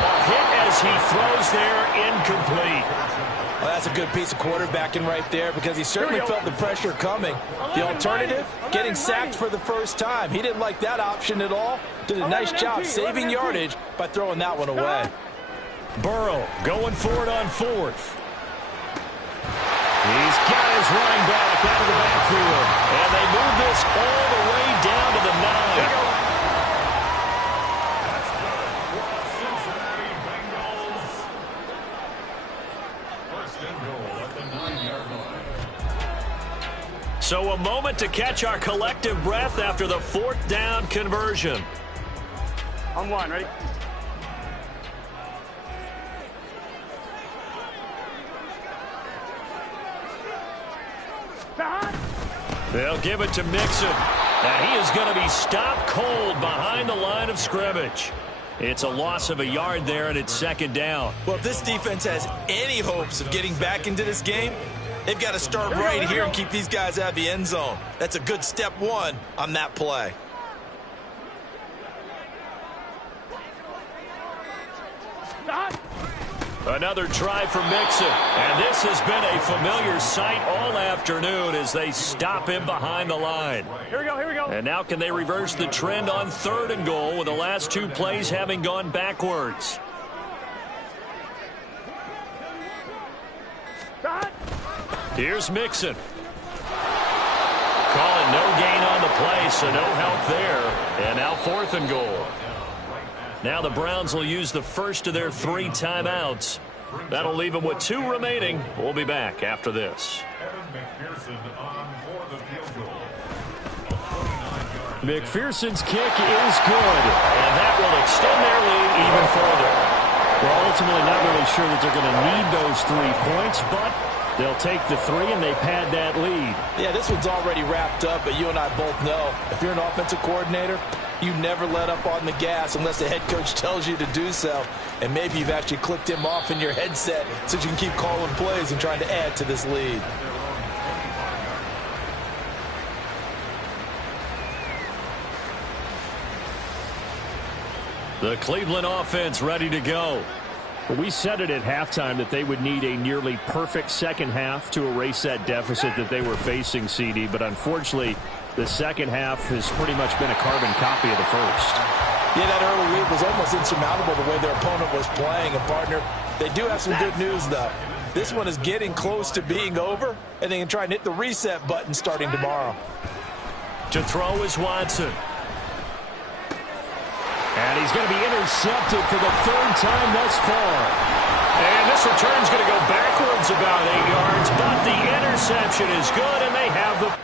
A hit as he throws there, incomplete. Well, that's a good piece of quarterbacking right there because he certainly felt the pressure coming. The alternative, getting sacked for the first time. He didn't like that option at all. Did a nice job saving yardage by throwing that one away. Burrow going for it on 4th. He's got his running back out of the backfield. And they move this all the way down to the 9. So a moment to catch our collective breath after the 4th down conversion. On 1, ready? They'll give it to Mixon. Now he is going to be stopped cold behind the line of scrimmage. It's a loss of a yard there, and it's 2nd down. Well, if this defense has any hopes of getting back into this game, they've got to start right here and keep these guys out of the end zone. That's a good step 1 on that play. Another try for Mixon. And this has been a familiar sight all afternoon as they stop him behind the line. Here we go. And now can they reverse the trend on 3rd and goal with the last 2 plays having gone backwards? Here's Mixon. Calling no gain on the play, so no help there. And now 4th and goal. Now the Browns will use the first of their 3 timeouts. That'll leave them with 2 remaining. We'll be back after this. McPherson's kick is good. And that will extend their lead even further. We're ultimately not really sure that they're going to need those 3 points, but they'll take the 3 and they pad that lead. Yeah, this one's already wrapped up, but you and I both know if you're an offensive coordinator, you never let up on the gas unless the head coach tells you to do so. And maybe you've actually clicked him off in your headset so you can keep calling plays and trying to add to this lead. The Cleveland offense ready to go. We said it at halftime that they would need a nearly perfect second half to erase that deficit that they were facing, CD. But unfortunately, the second half has pretty much been a carbon copy of the first. Yeah, that early lead was almost insurmountable the way their opponent was playing. And, partner, they do have some good news, though. This one is getting close to being over, and they can try and hit the reset button starting tomorrow. To throw is Watson. And he's going to be intercepted for the 3rd time thus far. And this return's going to go backwards about 8 yards, but the interception is good, and they have the...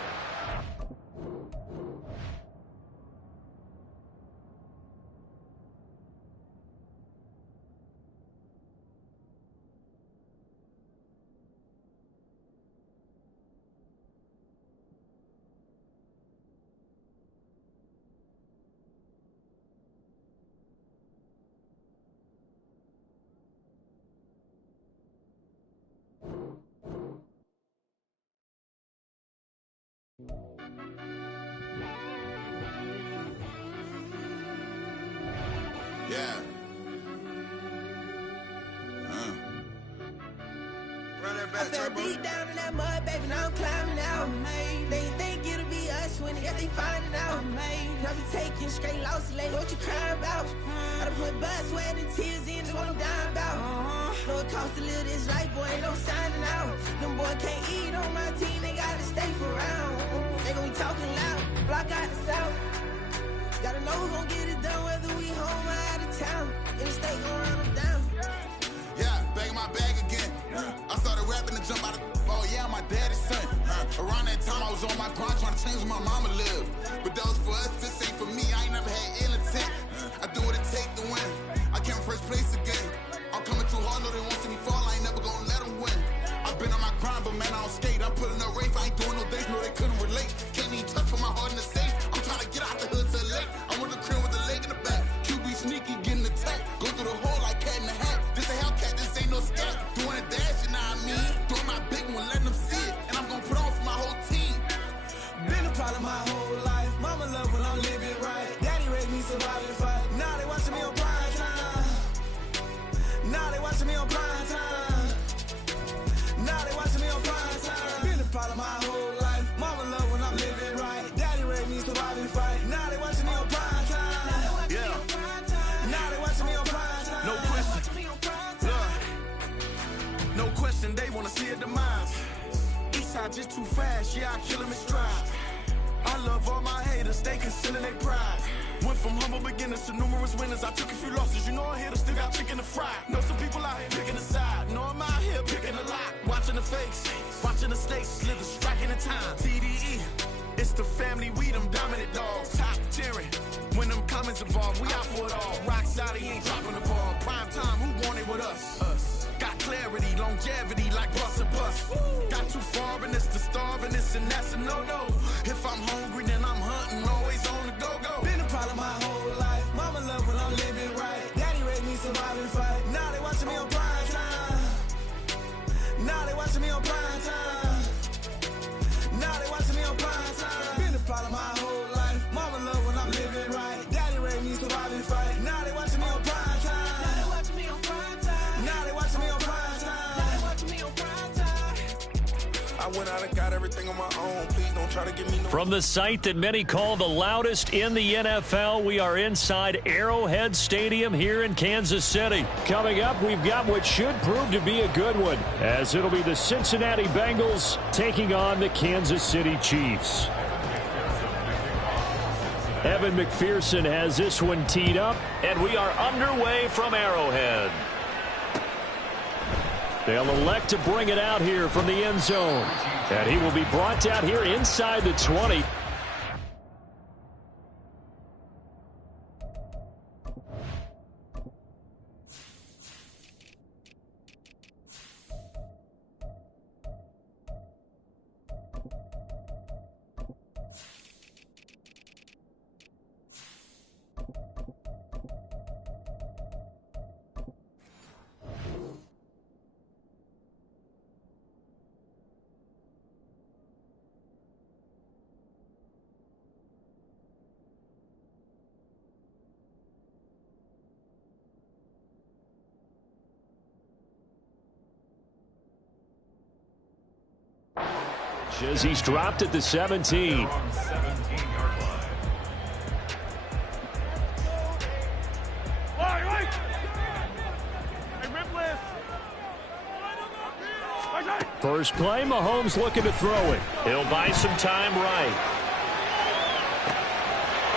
Yeah. I fell deep down in that mud, baby, now I'm climbing out. They think it'll be us when they find it out. I be taking straight losses, like what you crying about? I done put blood, sweat, and tears in, just what I'm dying about. Know it costs to live this life, boy, ain't no signing out. Them boy can't eat on my team, they gotta stay for round. They gon' be talking loud, block out the south. Gotta know who gon' get it done, whether we home or out of town. In the state gon' run them down. Yeah, bag my bag again. I started rapping to jump out of oh yeah, my daddy's son. Around that time I was on my grind trying to change where my mama lived. But that was for us, this ain't for me. I ain't never had ill intent. I do what it take to win. I came first place again. I'm coming too hard, no they won't see me fall. I ain't never gonna let them win. I've been on my grind, but man I don't skate. I'm putting up race, I ain't doing no days, no they couldn't relate. Can't even touch for my heart in the safe. I'm trying to get out the hood to the lake. I'm with the crib with the leg in the back. QB sneaky, getting attacked. Go through the hole like cat in the hat. This a Hellcat, this ain't no scat. Doing a dash, you know what I mean? Doing my big one, letting them see it. And I'm gonna put on for my whole team. Been a problem my whole life. Mama love when I'm living right. Daddy raised me surviving fight. Now they watching me on prime time. Now they watching me on prime time. Now they watching me on prime time. Been a problem my whole life. Mama love when I'm living right. Daddy raised me surviving fight. Now they watching me on prime time. Yeah. Now they watching me on prime time. No question. No question, they wanna see a demise. Eastside just too fast, yeah, I kill him in stride. I love all my haters, they concealing their pride. Went from humble beginners to numerous winners. I took a few losses, you know I hit her, still got chicken to fry. Know some people out here picking a side. Know I'm out here picking a lot. Watching the fakes, watching the stakes, slither, striking the time. TDE, it's the family, we them dominant dogs. Top tiering, when them comments involved, we out for it all. Rock side, he ain't dropping the ball. Prime time, who want it with us? Got clarity, longevity, like bust and bust. Got too far and it's the starving, this and that's a no-no. If I'm hungry, then I'm hunting, always on the go-go. Been a problem my whole life. Mama love when I'm living right. Daddy raised me surviving fight. Now they watching me on prime time. Now they watching me on prime time. Now they watching me on prime time. Been a problem my whole life. Mama love when I'm living right. Daddy raised me surviving fight. Now they watching me on prime time. Now they watching me on prime time. Now they watching me on prime time. Now they watching me on prime time. I went out and got everything on my own. Please don't try to give me no. From the site that many call the loudest in the NFL, we are inside Arrowhead Stadium here in Kansas City. Coming up, we've got what should prove to be a good one, as it'll be the Cincinnati Bengals taking on the Kansas City Chiefs. Evan McPherson has this one teed up, and we are underway from Arrowhead. They'll elect to bring it out here from the end zone. And he will be brought down here inside the 20. As he's dropped at the 17. First play, Mahomes looking to throw it. He'll buy some time right.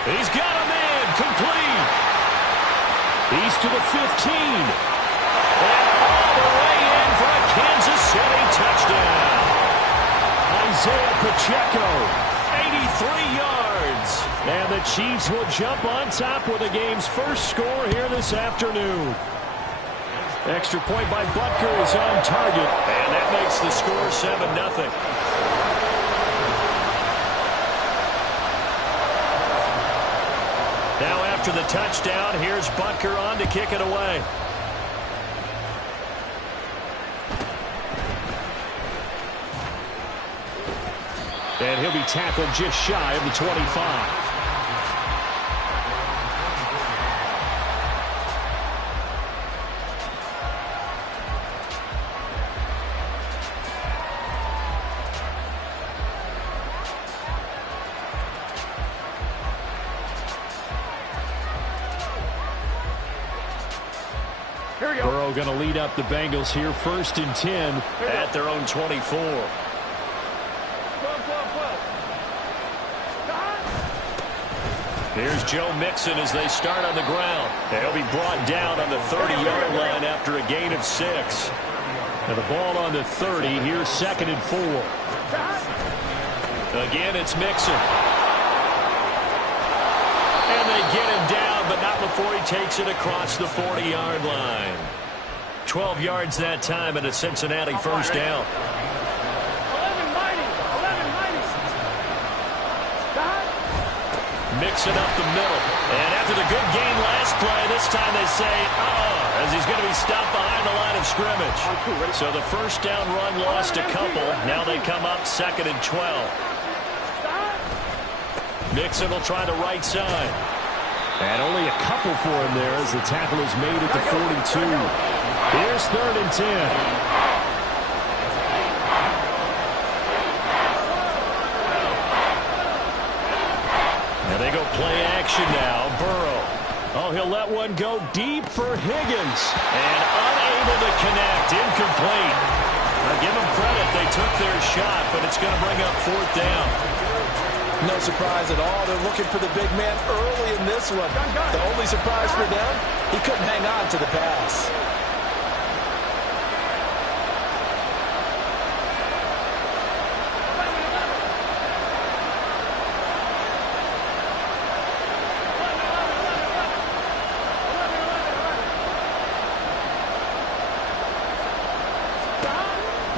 He's got a man, complete. He's to the 15. And all the way in for a Kansas City touchdown. Isaiah Pacheco, 83 yards. And the Chiefs will jump on top with the game's first score here this afternoon. Extra point by Butker is on target. And that makes the score 7-0. Now after the touchdown, here's Butker on to kick it away. And he'll be tackled just shy of the 25. Burrow going to lead up the Bengals here, 1st and 10 at their own 24. Here's Joe Mixon as they start on the ground. He'll be brought down on the 30-yard line after a gain of 6. And the ball on the 30. Here's 2nd and 4. Again, it's Mixon. And they get him down, but not before he takes it across the 40-yard line. 12 yards that time and a Cincinnati first down. Mixing up the middle. And after the good gain last play, this time they say, as he's going to be stopped behind the line of scrimmage. So the first down run lost a couple. Now they come up 2nd and 12. Mixon will try the right side. And only a couple for him there as the tackle is made at the 42. Here's 3rd and 10. They go play action now. Burrow. Oh, he'll let one go deep for Higgins. And unable to connect. Incomplete. Now give them credit. They took their shot, but it's going to bring up 4th down. No surprise at all. They're looking for the big man early in this one. The only surprise for them, he couldn't hang on to the pass.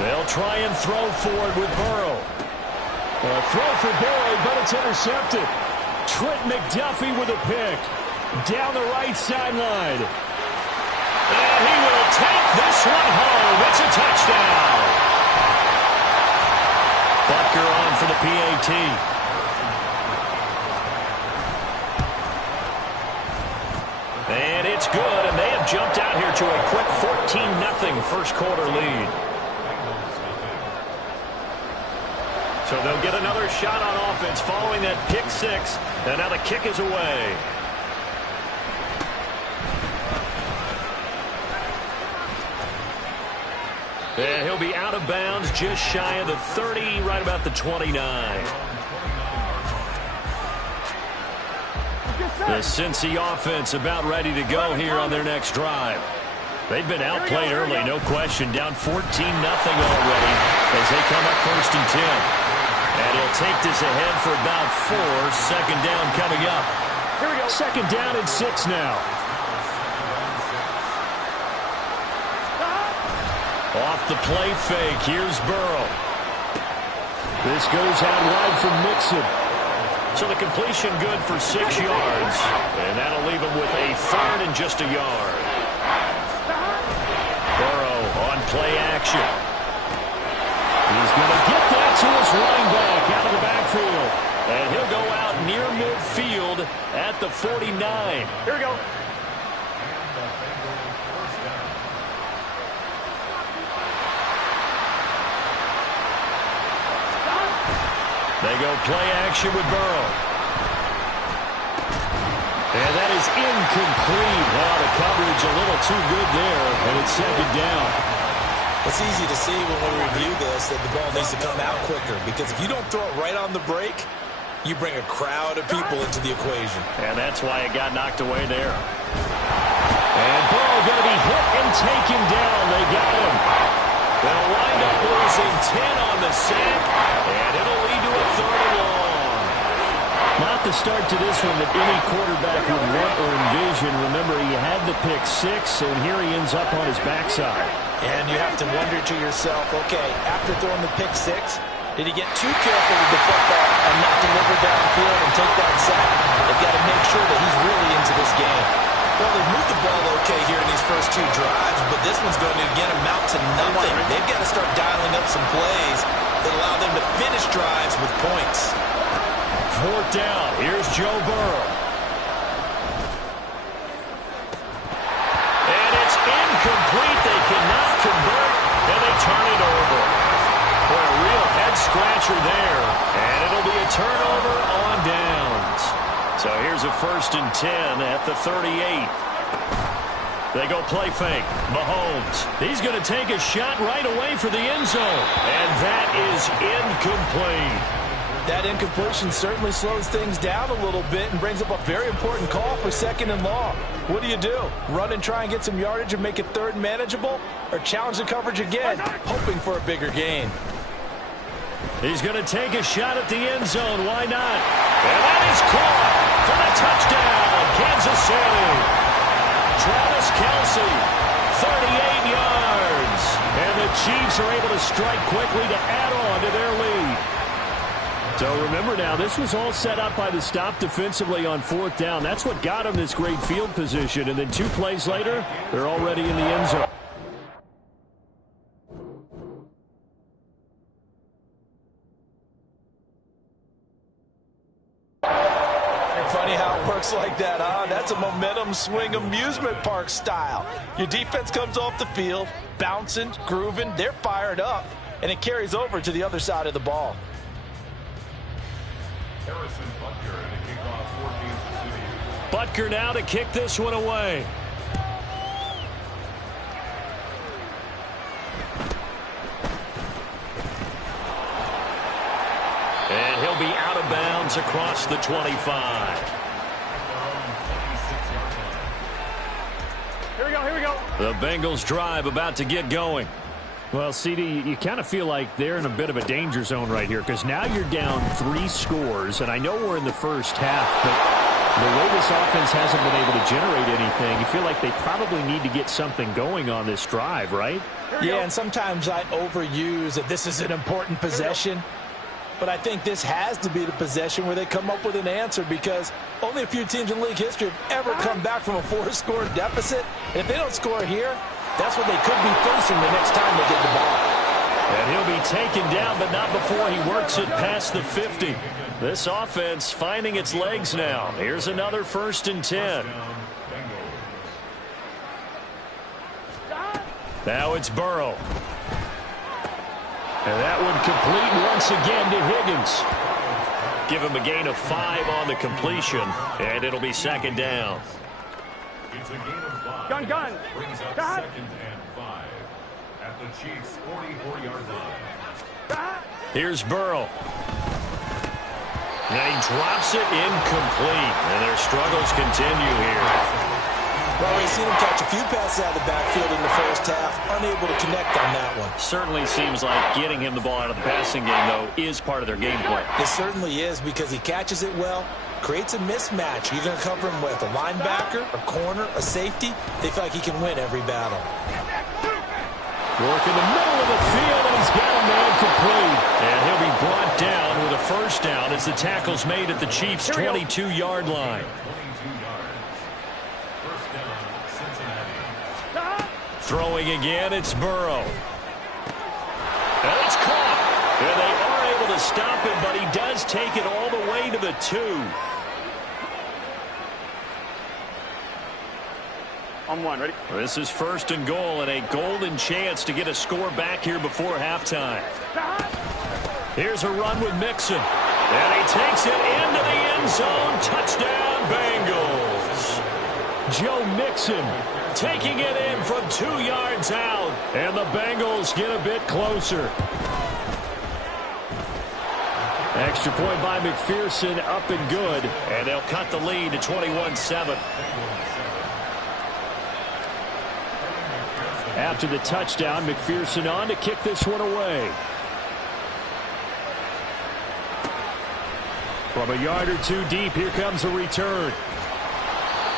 They'll try and throw forward with Burrow. A throw for Burrow, but it's intercepted. Trent McDuffie with a pick. Down the right sideline. And he will take this one home. It's a touchdown. Butker on for the PAT. And it's good, and they have jumped out here to a quick 14-0 first quarter lead. So they'll get another shot on offense following that pick 6. And now the kick is away. And he'll be out of bounds just shy of the 30, right about the 29. The Cincy offense about ready to go here on their next drive. They've been outplayed early, no question. Down 14-0 already as they come up 1st and 10. And he'll take this ahead for about 4. 2nd down coming up. Here we go. 2nd down and 6 now. Off the play fake. Here's Burrow. This goes out wide for Mixon. So the completion good for 6 yards. And that'll leave him with a 3rd and just a yard. Burrow on play action. He's going to get that to his running back out of the backfield. And he'll go out near midfield at the 49. Here we go. They go play action with Burrow. And that is incomplete. Wow, the coverage a little too good there. And it's 2nd down. It's easy to see when we review this that the ball needs to come out quicker, because if you don't throw it right on the break, you bring a crowd of people into the equation. And that's why it got knocked away there. And Burrow going to be hit and taken down. They got him. They'll wind up losing 10 on the sack, and it'll lead to a 3rd and long. Not the start to this one that any quarterback would want or envision. Remember, he had the pick 6, and here he ends up on his backside. And you have to wonder to yourself, okay, after throwing the pick 6, did he get too careful with the football and not deliver downfield and take that sack? They've got to make sure that he's really into this game. Well, they've moved the ball okay here in these first 2 drives, but this one's going to, again, amount to nothing. They've got to start dialing up some plays that allow them to finish drives with points. 4th down. Here's Joe Burrow. And it's incomplete. They cannot convert, and they turn it over. Boy, a real head-scratcher there. And it'll be a turnover on downs. So here's a 1st and 10 at the 38. They go play fake. Mahomes. He's going to take a shot right away for the end zone. And that is incomplete. That incompletion certainly slows things down a little bit and brings up a very important call for 2nd and long. What do you do? Run and try and get some yardage and make it 3rd manageable? Or challenge the coverage again, hoping for a bigger gain? He's going to take a shot at the end zone. Why not? And that is caught for the touchdown. Kansas City. Travis Kelce, 38 yards. And the Chiefs are able to strike quickly to add on to their lead. So remember now, this was all set up by the stop defensively on 4th down. That's what got them this great field position. And then 2 plays later, they're already in the end zone. Funny how it works like that, huh? That's a momentum swing amusement park style. Your defense comes off the field, bouncing, grooving, they're fired up, and it carries over to the other side of the ball. Butker now to kick this one away. And he'll be out of bounds across the 25. Here we go, here we go. The Bengals drive about to get going. Well, CD, you kind of feel like they're in a bit of a danger zone right here because now you're down 3 scores, and I know we're in the first half, but the way this offense hasn't been able to generate anything, you feel like they probably need to get something going on this drive, right? Yeah, and sometimes I overuse that this is an important possession. But I think this has to be the possession where they come up with an answer because only a few teams in league history have ever come back from a 4-score deficit. And if they don't score here, that's what they could be facing the next time they get the ball. And he'll be taken down, but not before he works it past the 50. This offense finding its legs now. Here's another 1st and 10. Now it's Burrow. And that one complete once again to Higgins. Give him a gain of 5 on the completion, and it'll be 2nd down. Gun. Second and 5 at the Chiefs' 44-yard line. Here's Burrow. And he drops it incomplete, and their struggles continue here. Well, we've seen him catch a few passes out of the backfield in the first half, unable to connect on that one. Certainly seems like getting him the ball out of the passing game, though, is part of their game plan. It certainly is because he catches it well, creates a mismatch. You're going to cover him with a linebacker, a corner, a safety. They feel like he can win every battle. Work in the middle of the field, and he's got a man complete. And he'll be brought down with a 1st down as the tackle's made at the Chiefs' 22-yard line. Throwing again, it's Burrow. And it's caught. And they are able to stop him, but he does take it all the way to the 2. On 1, ready? This is 1st and goal and a golden chance to get a score back here before halftime. Here's a run with Mixon. And he takes it into the end zone. Touchdown, Bengals. Joe Mixon taking it in from 2 yards out. And the Bengals get a bit closer. Extra point by McPherson, up and good. And they'll cut the lead to 21-7. After the touchdown, McPherson on to kick this one away. From a yard or 2 deep, here comes a return.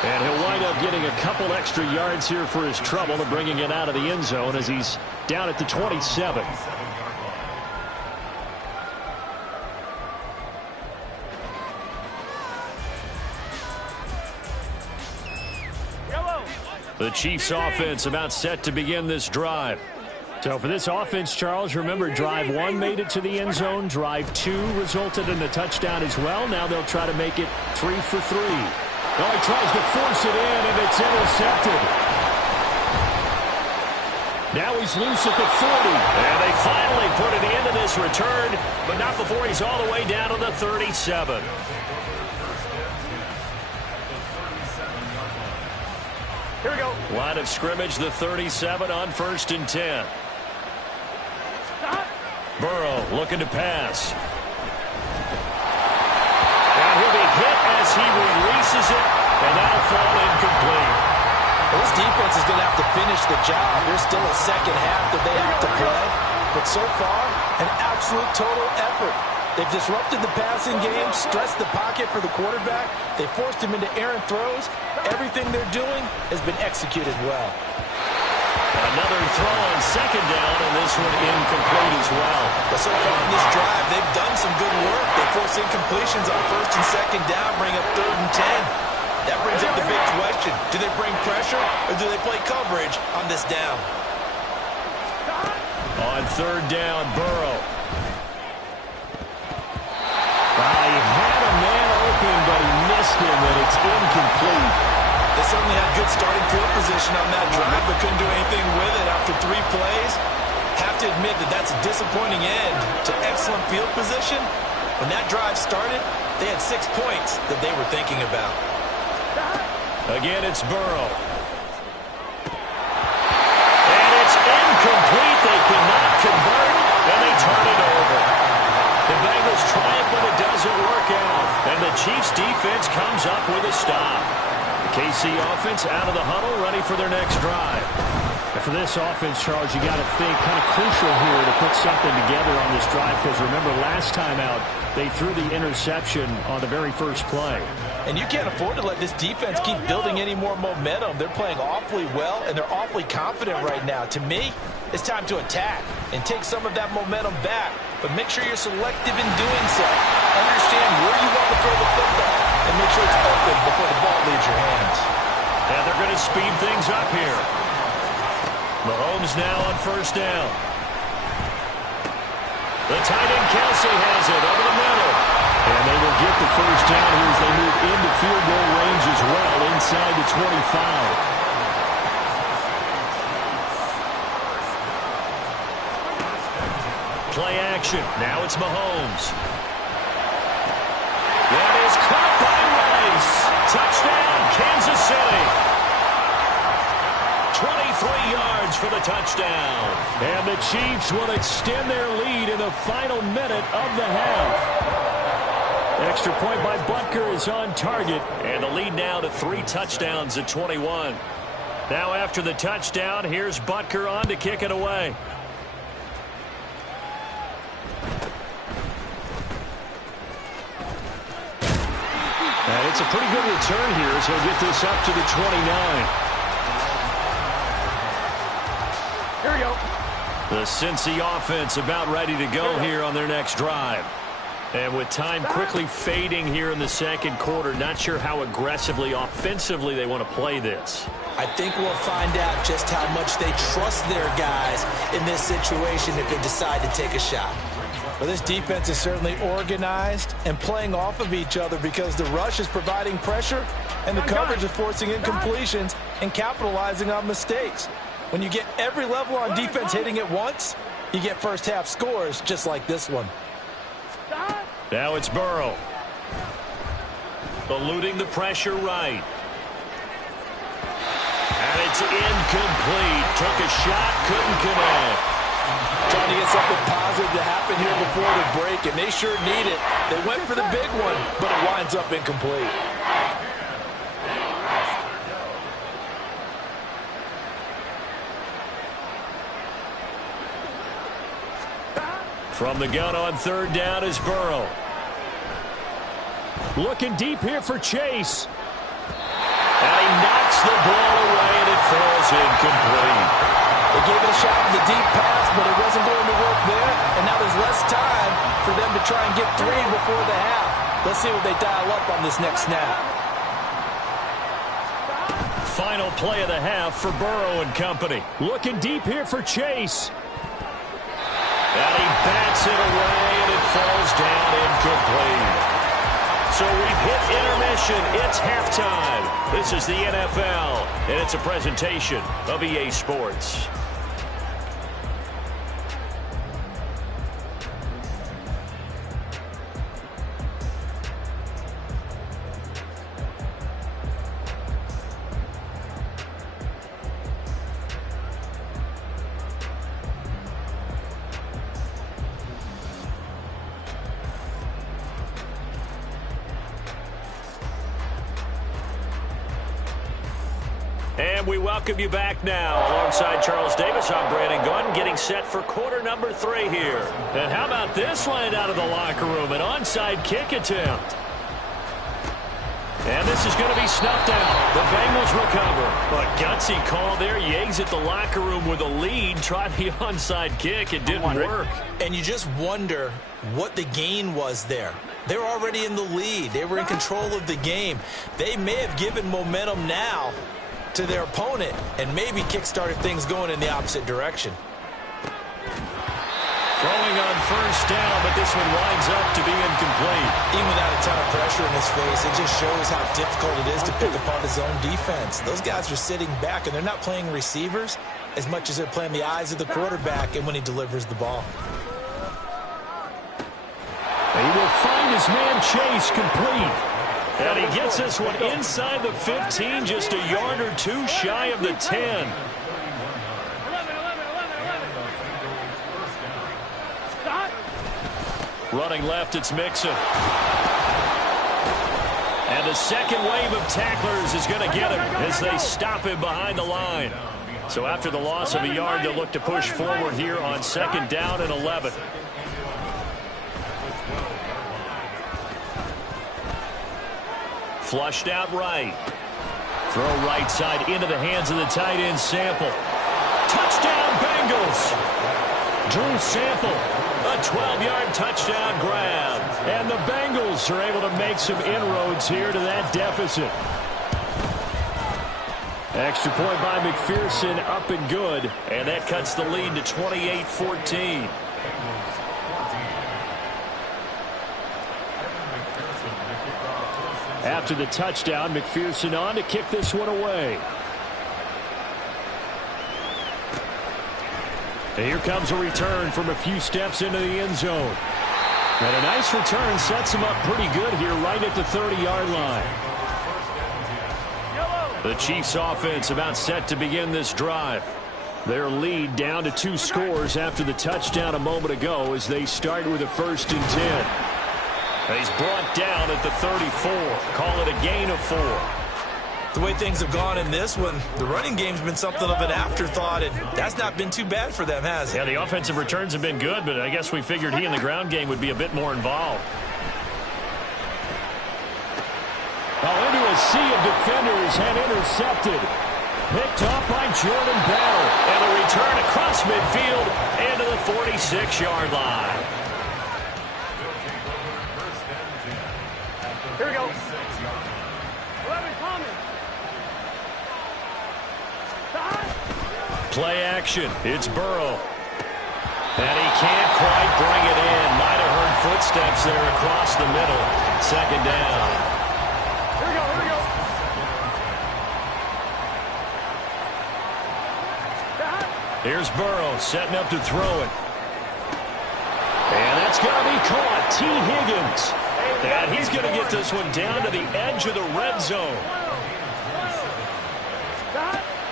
And he'll wind up getting a couple extra yards here for his trouble and bringing it out of the end zone as he's down at the 27. The Chiefs offense about set to begin this drive. So for this offense, Charles, remember drive 1 made it to the end zone. Drive 2 resulted in a touchdown as well. Now they'll try to make it 3 for 3. Oh, he tries to force it in, and it's intercepted. Now he's loose at the 40. And they finally put an end to this return, but not before he's all the way down to the 37. Here we go. Line of scrimmage, the 37 on 1st and 10. Stop. Burrow looking to pass. And he'll be hit as he releases it, and that'll fall incomplete. Well, this defense is going to have to finish the job. There's still a second half that they have to play. But so far, an absolute total effort. They've disrupted the passing game, stressed the pocket for the quarterback. They forced him into errant throws. Everything they're doing has been executed well. Another throw on 2nd down, and this one incomplete as well. But so far in this drive, they've done some good work. They force incompletions on 1st and 2nd down, bring up 3rd and 10. That brings up the big question. Do they bring pressure, or do they play coverage on this down? On 3rd down, Burrow. He had a man open, but he missed him, and it's incomplete. They certainly had good starting field position on that drive, but couldn't do anything with it after 3 plays. Have to admit that that's a disappointing end to excellent field position. When that drive started, they had 6 points that they were thinking about. Again, it's Burrow. And it's incomplete. They cannot convert, and they turn it over. The Bengals try it, but it doesn't work out. And the Chiefs defense comes up with a stop. The KC offense out of the huddle, ready for their next drive. And for this offense, Charles, you got to think kind of crucial here to put something together on this drive, because remember last time out, they threw the interception on the very first play. And you can't afford to let this defense keep building any more momentum. They're playing awfully well, and they're awfully confident right now. To me, it's time to attack and take some of that momentum back. But make sure you're selective in doing so. Understand where you want to throw the football, and make sure it's open before the ball leaves your hands. And they're going to speed things up here. Mahomes now on 1st down. The tight end Kelsey has it over the middle. And they will get the 1st down here as they move into field goal range as well, inside the 25. Play action. Now it's Mahomes. That is caught by Rice. Touchdown, Kansas City. 23 yards for the touchdown. And the Chiefs will extend their lead in the final minute of the half. Extra point by Butker is on target. And the lead now to 3 touchdowns at 21. Now after the touchdown, here's Butker on to kick it away. And it's a pretty good return here as he'll get this up to the 29. Here we go. The Cincy offense about ready to go here on their next drive. And with time quickly fading here in the 2nd quarter, not sure how aggressively, offensively they want to play this. I think we'll find out just how much they trust their guys in this situation if they decide to take a shot. Well, this defense is certainly organized and playing off of each other because the rush is providing pressure and the coverage is forcing incompletions and capitalizing on mistakes. When you get every level on defense hitting at once, you get first half scores just like this one. Now it's Burrow. Eluding the pressure right. And it's incomplete. Took a shot, couldn't connect. Trying to get something positive to happen here before the break, and they sure need it. They went for the big one, but it winds up incomplete. From the gun on 3rd down is Burrow. Looking deep here for Chase. And he knocks the ball away, and it falls incomplete. They gave it a shot with the deep pass, but it wasn't going to work there. And now there's less time for them to try and get 3 before the half. Let's see what they dial up on this next snap. Final play of the half for Burrow and company. Looking deep here for Chase. And he bats it away, and it falls down incomplete. So we've hit intermission. It's halftime. This is the NFL, and it's a presentation of EA Sports. And we welcome you back now. Alongside Charles Davis, I'm Brandon Gunn, getting set for quarter number 3 here. And how about this line out of the locker room? An onside kick attempt. And this is going to be snuffed out. The Bengals recover. A gutsy call there. Yates at the locker room with a lead. Tried the onside kick. It didn't work. And you just wonder what the gain was there. They were already in the lead. They were in control of the game. They may have given momentum now to their opponent and maybe kick-started things going in the opposite direction. Throwing on first down, but this one winds up to be incomplete. Even without a ton of pressure in his face, it just shows how difficult it is to pick apart his own defense. Those guys are sitting back, and they're not playing receivers as much as they're playing the eyes of the quarterback and when he delivers the ball. He will find his man Chase complete. And he gets this one inside the 15, just a yard or two shy of the 10. Running left, it's Mixon. And the second wave of tacklers is going to get him as they stop him behind the line. So after the loss of a yard, they'll look to push forward here on 2nd down and 11. Flushed out right. Throw right side into the hands of the tight end Sample. Touchdown Bengals. Drew Sample. A 12-yard touchdown grab. And the Bengals are able to make some inroads here to that deficit. Extra point by McPherson, up and good. And that cuts the lead to 28-14. After the touchdown, McPherson on to kick this one away. And here comes a return from a few steps into the end zone. And a nice return sets him up pretty good here right at the 30-yard line. The Chiefs offense about set to begin this drive. Their lead down to 2 scores after the touchdown a moment ago as they start with a 1st and 10. And he's brought down at the 34. Call it a gain of 4. The way things have gone in this one, the running game's been something of an afterthought, and that's not been too bad for them, has it? Yeah, the offensive returns have been good, but I guess we figured he in the ground game would be a bit more involved. Into a sea of defenders and intercepted. Picked off by Jordan Battle. And a return across midfield into the 46-yard line. Here we go. 11 coming. Play action. It's Burrow. And he can't quite bring it in. Might have heard footsteps there across the middle. 2nd down. Here we go, here we go. Here's Burrow setting up to throw it. And that's going to be caught. T. Higgins. And he's going to get this one down to the edge of the red zone.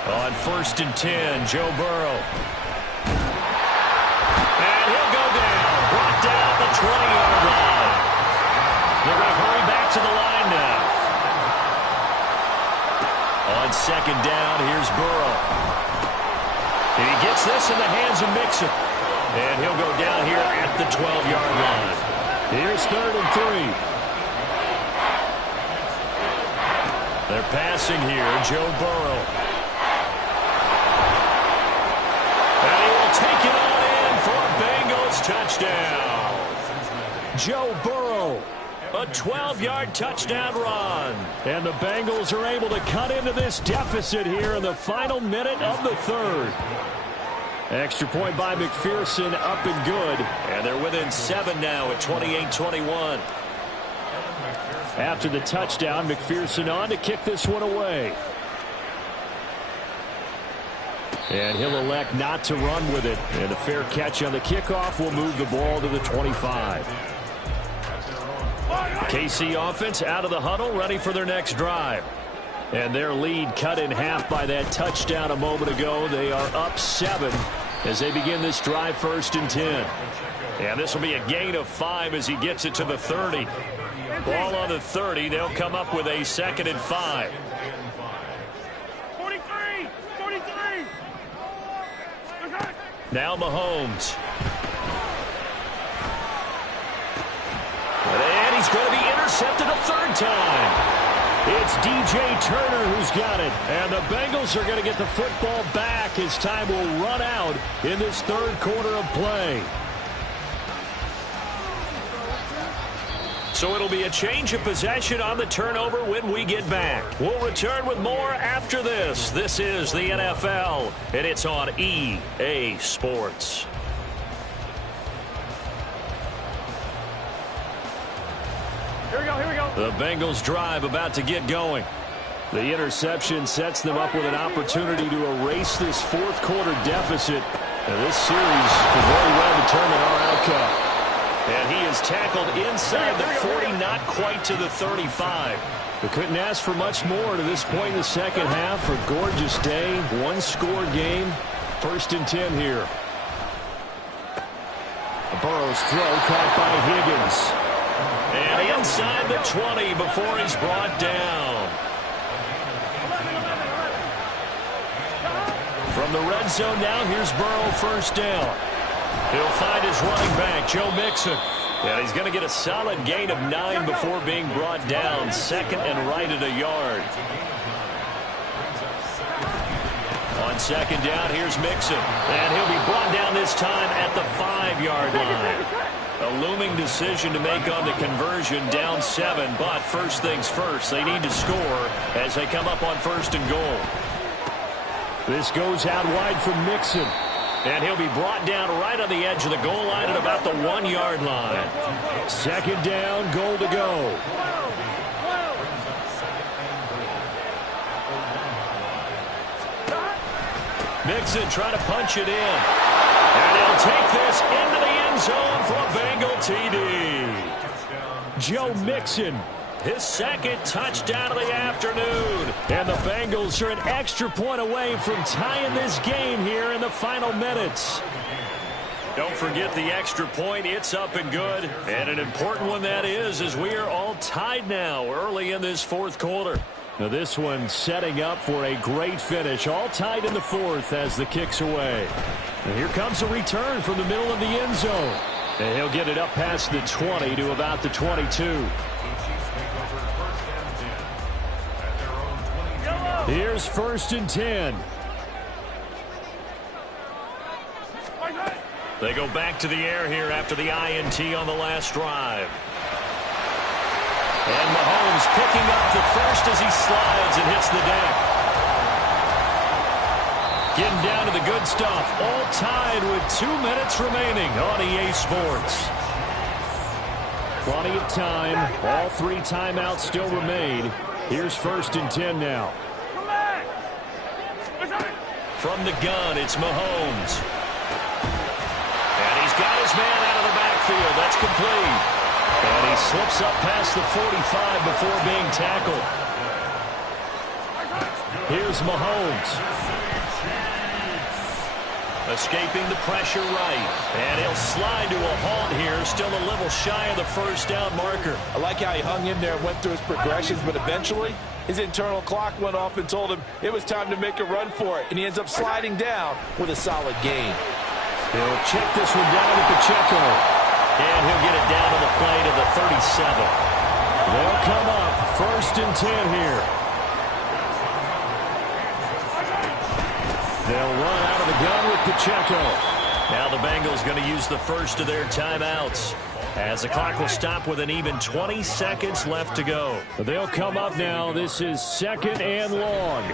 On 1st and 10, Joe Burrow. And he'll go down. Brought down the 20-yard line. They're going to hurry back to the line now. On 2nd down, here's Burrow. And he gets this in the hands of Mixon. And he'll go down here at the 12-yard line. Here's 3rd and 3. They're passing here, Joe Burrow. And he will take it on in for a Bengals touchdown. Joe Burrow, a 12-yard touchdown run. And the Bengals are able to cut into this deficit here in the final minute of the 3rd. Extra point by McPherson, up and good. And they're within 7 now at 28-21. After the touchdown, McPherson on to kick this one away. And he'll elect not to run with it. And a fair catch on the kickoff will move the ball to the 25. KC offense out of the huddle, ready for their next drive. And their lead cut in half by that touchdown a moment ago. They are up 7 as they begin this drive, 1st and 10. And this will be a gain of 5 as he gets it to the 30. Ball on the 30. They'll come up with a 2nd and 5. 43. Now Mahomes. And he's going to be intercepted a third time. It's DJ Turner who's got it. And the Bengals are going to get the football back as time will run out in this third quarter of play. So it'll be a change of possession on the turnover when we get back. We'll return with more after this. This is the NFL, and it's on EA Sports. Here we go, here we go. The Bengals drive about to get going. The interception sets them up with an opportunity to erase this fourth quarter deficit. Now, this series could very well determine our outcome. And he is tackled inside the 40, not quite to the 35. We couldn't ask for much more to this point in the second half. A gorgeous day, one-score game. 1st and 10 here. Burrow's throw caught by Higgins. And inside the 20 before he's brought down. From the red zone now, here's Burrow, first down. He'll find his running back, Joe Mixon. And he's going to get a solid gain of 9 before being brought down. 2nd and right at a yard. On 2nd down, here's Mixon. And he'll be brought down this time at the 5-yard line. A looming decision to make on the conversion, down 7. But first things first, they need to score as they come up on 1st and goal. This goes out wide from Mixon. And he'll be brought down right on the edge of the goal line at about the 1-yard line. 2nd down, goal to go. Mixon trying to punch it in. And he'll take this into the end zone for a Bengal TD. Joe Mixon, his 2nd touchdown of the afternoon. And the Bengals are an extra point away from tying this game here in the final minutes. Don't forget the extra point. It's up and good. And an important one that is, as we are all tied now early in this fourth quarter. Now this one setting up for a great finish. All tied in the 4th as the kick's away. And here comes a return from the middle of the end zone. And he'll get it up past the 20 to about the 22. Here's 1st and 10. They go back to the air here after the INT on the last drive. And Mahomes picking up the first as he slides and hits the deck. Getting down to the good stuff. All tied with 2 minutes remaining on EA Sports. Plenty of time. All 3 timeouts still remain. Here's 1st and 10 now. From the gun, it's Mahomes. And he's got his man out of the backfield. That's complete. And he slips up past the 45 before being tackled. Here's Mahomes. Escaping the pressure right. And he'll slide to a halt here. Still a little shy of the first down marker. I like how he hung in there and went through his progressions, but eventually his internal clock went off and told him it was time to make a run for it. And he ends up sliding down with a solid gain. He'll check this one down at Pacheco. And he'll get it down to the play to the 37. They'll come up 1st and 10 here. They'll run out of the gun with Pacheco. Now the Bengals going to use the first of their timeouts as the clock will stop with an even 20 seconds left to go. They'll come up now. This is 2nd and long.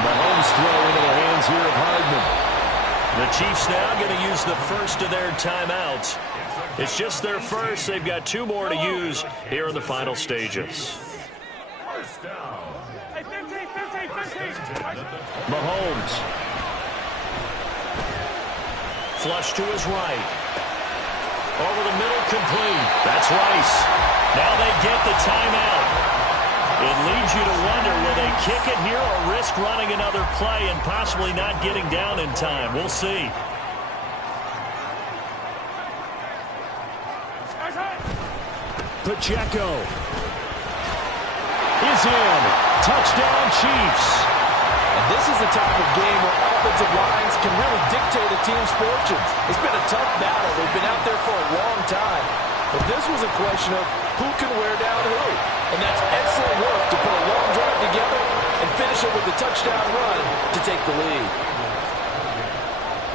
Mahomes throw into the hands here of Hardman. The Chiefs now going to use the first of their timeouts. It's just their first. They've got 2 more to use here in the final stages. Mahomes. Flush to his right. Over the middle, complete. That's Rice. Now they get the timeout. It leads you to wonder, will they kick it here or risk running another play and possibly not getting down in time? We'll see. Pacheco is in. Touchdown, Chiefs. And this is the type of game where all offensive lines can really dictate a team's fortunes. It's been a tough battle. They've been out there for a long time. But this was a question of who can wear down who. And that's excellent work to put a long drive together and finish it with a touchdown run to take the lead.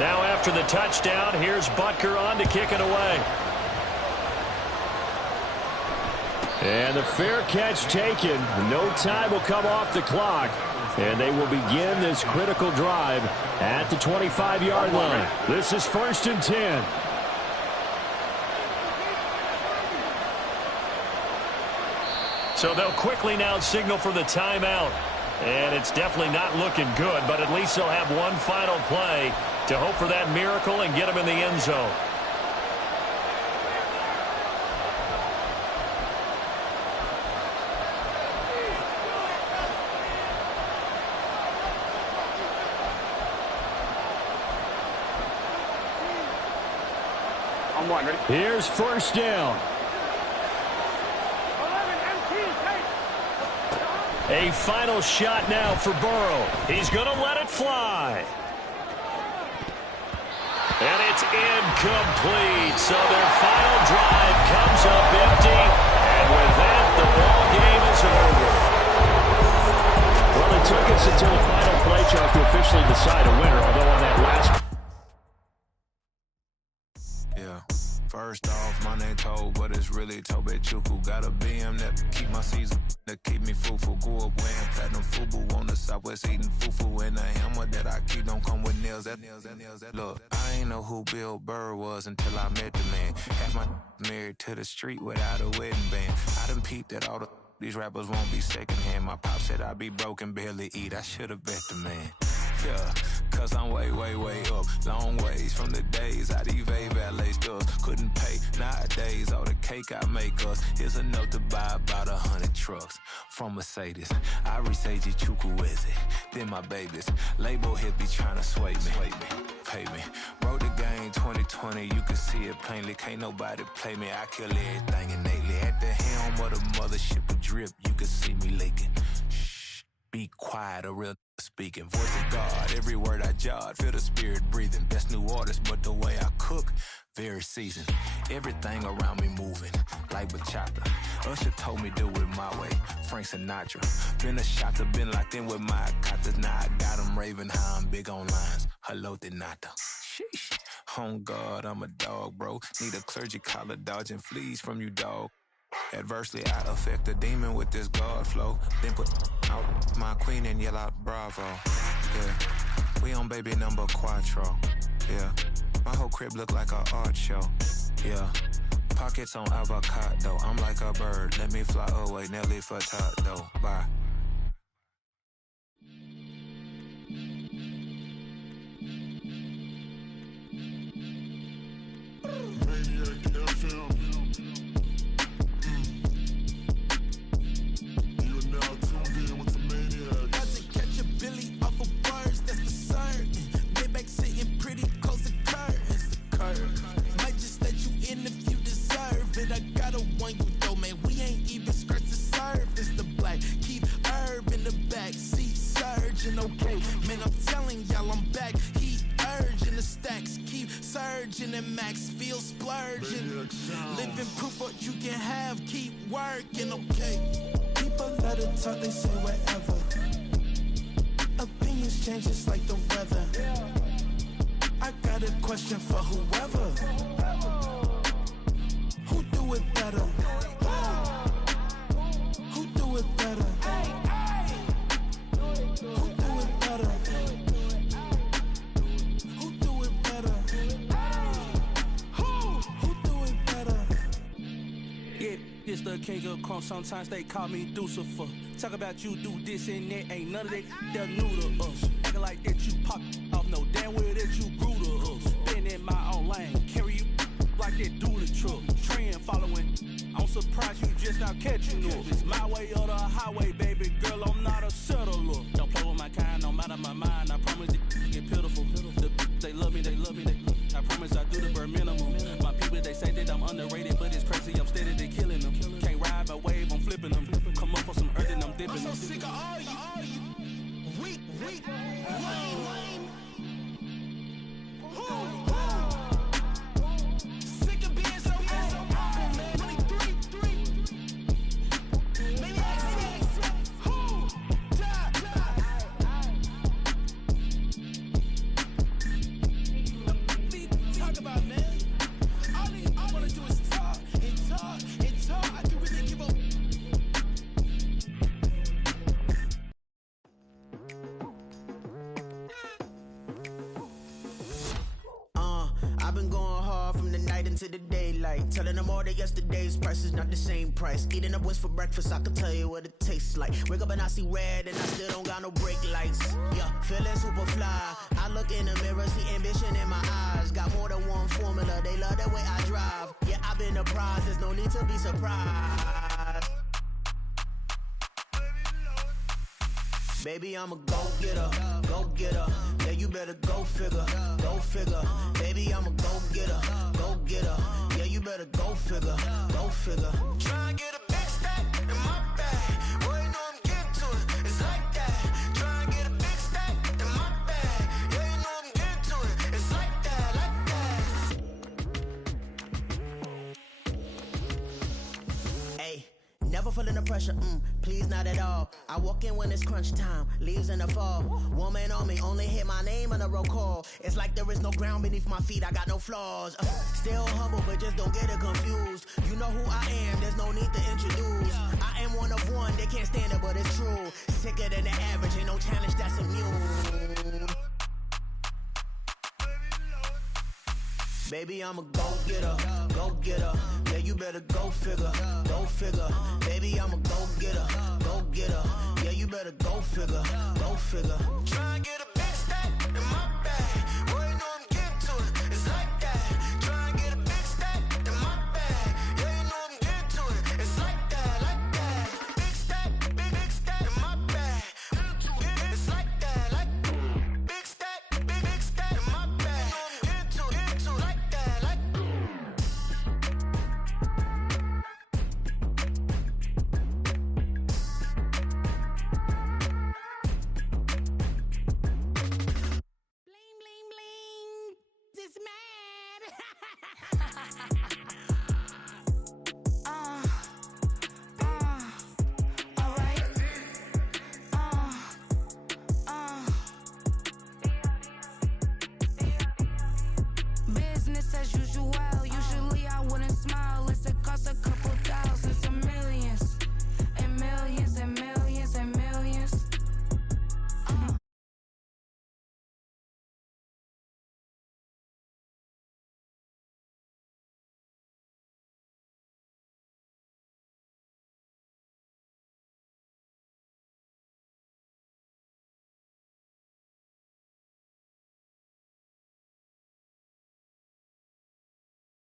Now after the touchdown, here's Butker on to kick it away. And the fair catch taken. No time will come off the clock. And they will begin this critical drive at the 25-yard line. This is 1st and 10. So they'll quickly now signal for the timeout. And it's definitely not looking good, but at least they'll have one final play to hope for that miracle and get them in the end zone. I'm one, ready? Here's 1st down. 11 MT, take. A final shot now for Burrow. He's going to let it fly. And it's incomplete. So their final drive comes up empty. And with that, the ball game is over. Well, it took us until the final play chart to officially decide a winner, although on that last... Yeah. First off, my name Toad, but it's really Tobe Chuku. Got a BM that keep my season, that keep me fufu. Grew up wearing platinum fubu on the Southwest eating fufu. And a hammer that I keep don't come with nails. Look, I ain't know who Bill Burr was until I met the man. Half my married to the street without a wedding band. I done peeped at all these rappers won't be secondhand. My pop said I'd be broken, barely eat. I should've bet the man. Yeah, cause I'm way, way, way up. Long ways from the days I these valet stores couldn't pay. Nowadays, all the cake I make us is enough to buy about 100 trucks from Mercedes. I resage Chukwueze, then my babies. Label hit be trying to sway me, pay me. Wrote the game 2020, you can see it plainly. Can't nobody play me, I kill everything innately. At the helm of the mothership with drip, you can see me leaking. Shh, be quiet, a real speaking. Voice of God, every word I jot, feel the spirit breathing. Best new artist, but the way I cook, very seasoned. Everything around me moving, like bachata. Usher told me do it my way, Frank Sinatra. Been a shotter, been locked in with my katas. Now I got them raving how I'm big on lines. Hello, Denata. Sheesh. On God, I'm a dog, bro. Need a clergy collar, dodging fleas from you, dog. Adversely, I affect a demon with this God flow. Then put out my queen and yell out bravo. Yeah, we on baby number quattro. Yeah, my whole crib look like an art show. Yeah, pockets on avocado. I'm like a bird, let me fly away. Nelly Furtado, bye. Okay, man, I'm telling y'all I'm back. Heat urging the stacks, keep surging and max feel splurging. Living proof what you can have, keep working, okay. People let it talk, they say whatever. Opinions change just like the weather. I got a question for whoever. Who do it better? Who do it better? Who do it better? Who do it better? Who do it better? Yeah, it's the king of crunk. Sometimes they call me Lucifer. Talk about you do this and that. Ain't none of that they're new to us. Acting like that you pop off. No damn well that you grew to us. Been in my own lane. Carry you like that do the truck. Trend following. I'm surprised you just not catching up. It's my way or the highway, baby girl. I'm not a settler. Don't play with my kind, no matter my mind. I promise it get pitiful. They love me, they love me, they love me. I promise I do the bare minimum. My people, they say that I'm underrated, but it's crazy. I'm steady, they killing them. Can't ride my wave, I'm flipping them. Come up for some earth and I'm dipping them. I'm so sick of all you weak, lame. head into the daylight. Telling them all that yesterday's price is not the same price. Eating up wings for breakfast, I can tell you what it tastes like. Wake up and I see red and I still don't got no brake lights. Yeah, feeling super fly. I look in the mirror, see ambition in my eyes. Got more than one formula, they love the way I drive. Yeah, I've been a prize, there's no need to be surprised. Baby, I'm a go-getter, go-getter. Yeah, you better go figure, go figure. Baby, I'm a go-getter, go-getter. Yeah, you better go figure, go figure. Try and get a big stack in my bag. Boy, you know I'm getting to it, it's like that. Try and get a big stack in my bag. Yeah, you know I'm getting to it, it's like that, like that. Hey. Never feeling the pressure, please not at all. I walk in when it's crunch time, leaves in the fall. Woman on me, only hit my name on a roll call. It's like there is no ground beneath my feet, I got no flaws. Still humble, but just don't get it confused. You know who I am, there's no need to introduce. I am one of one, they can't stand it, but it's true. Sicker than the average, ain't no challenge that's immune. Baby, I'm a go-getter, go-getter. Yeah, you better go figure, go figure. Baby, I'm a go-getter, go-getter. Yeah, you better go figure, go figure.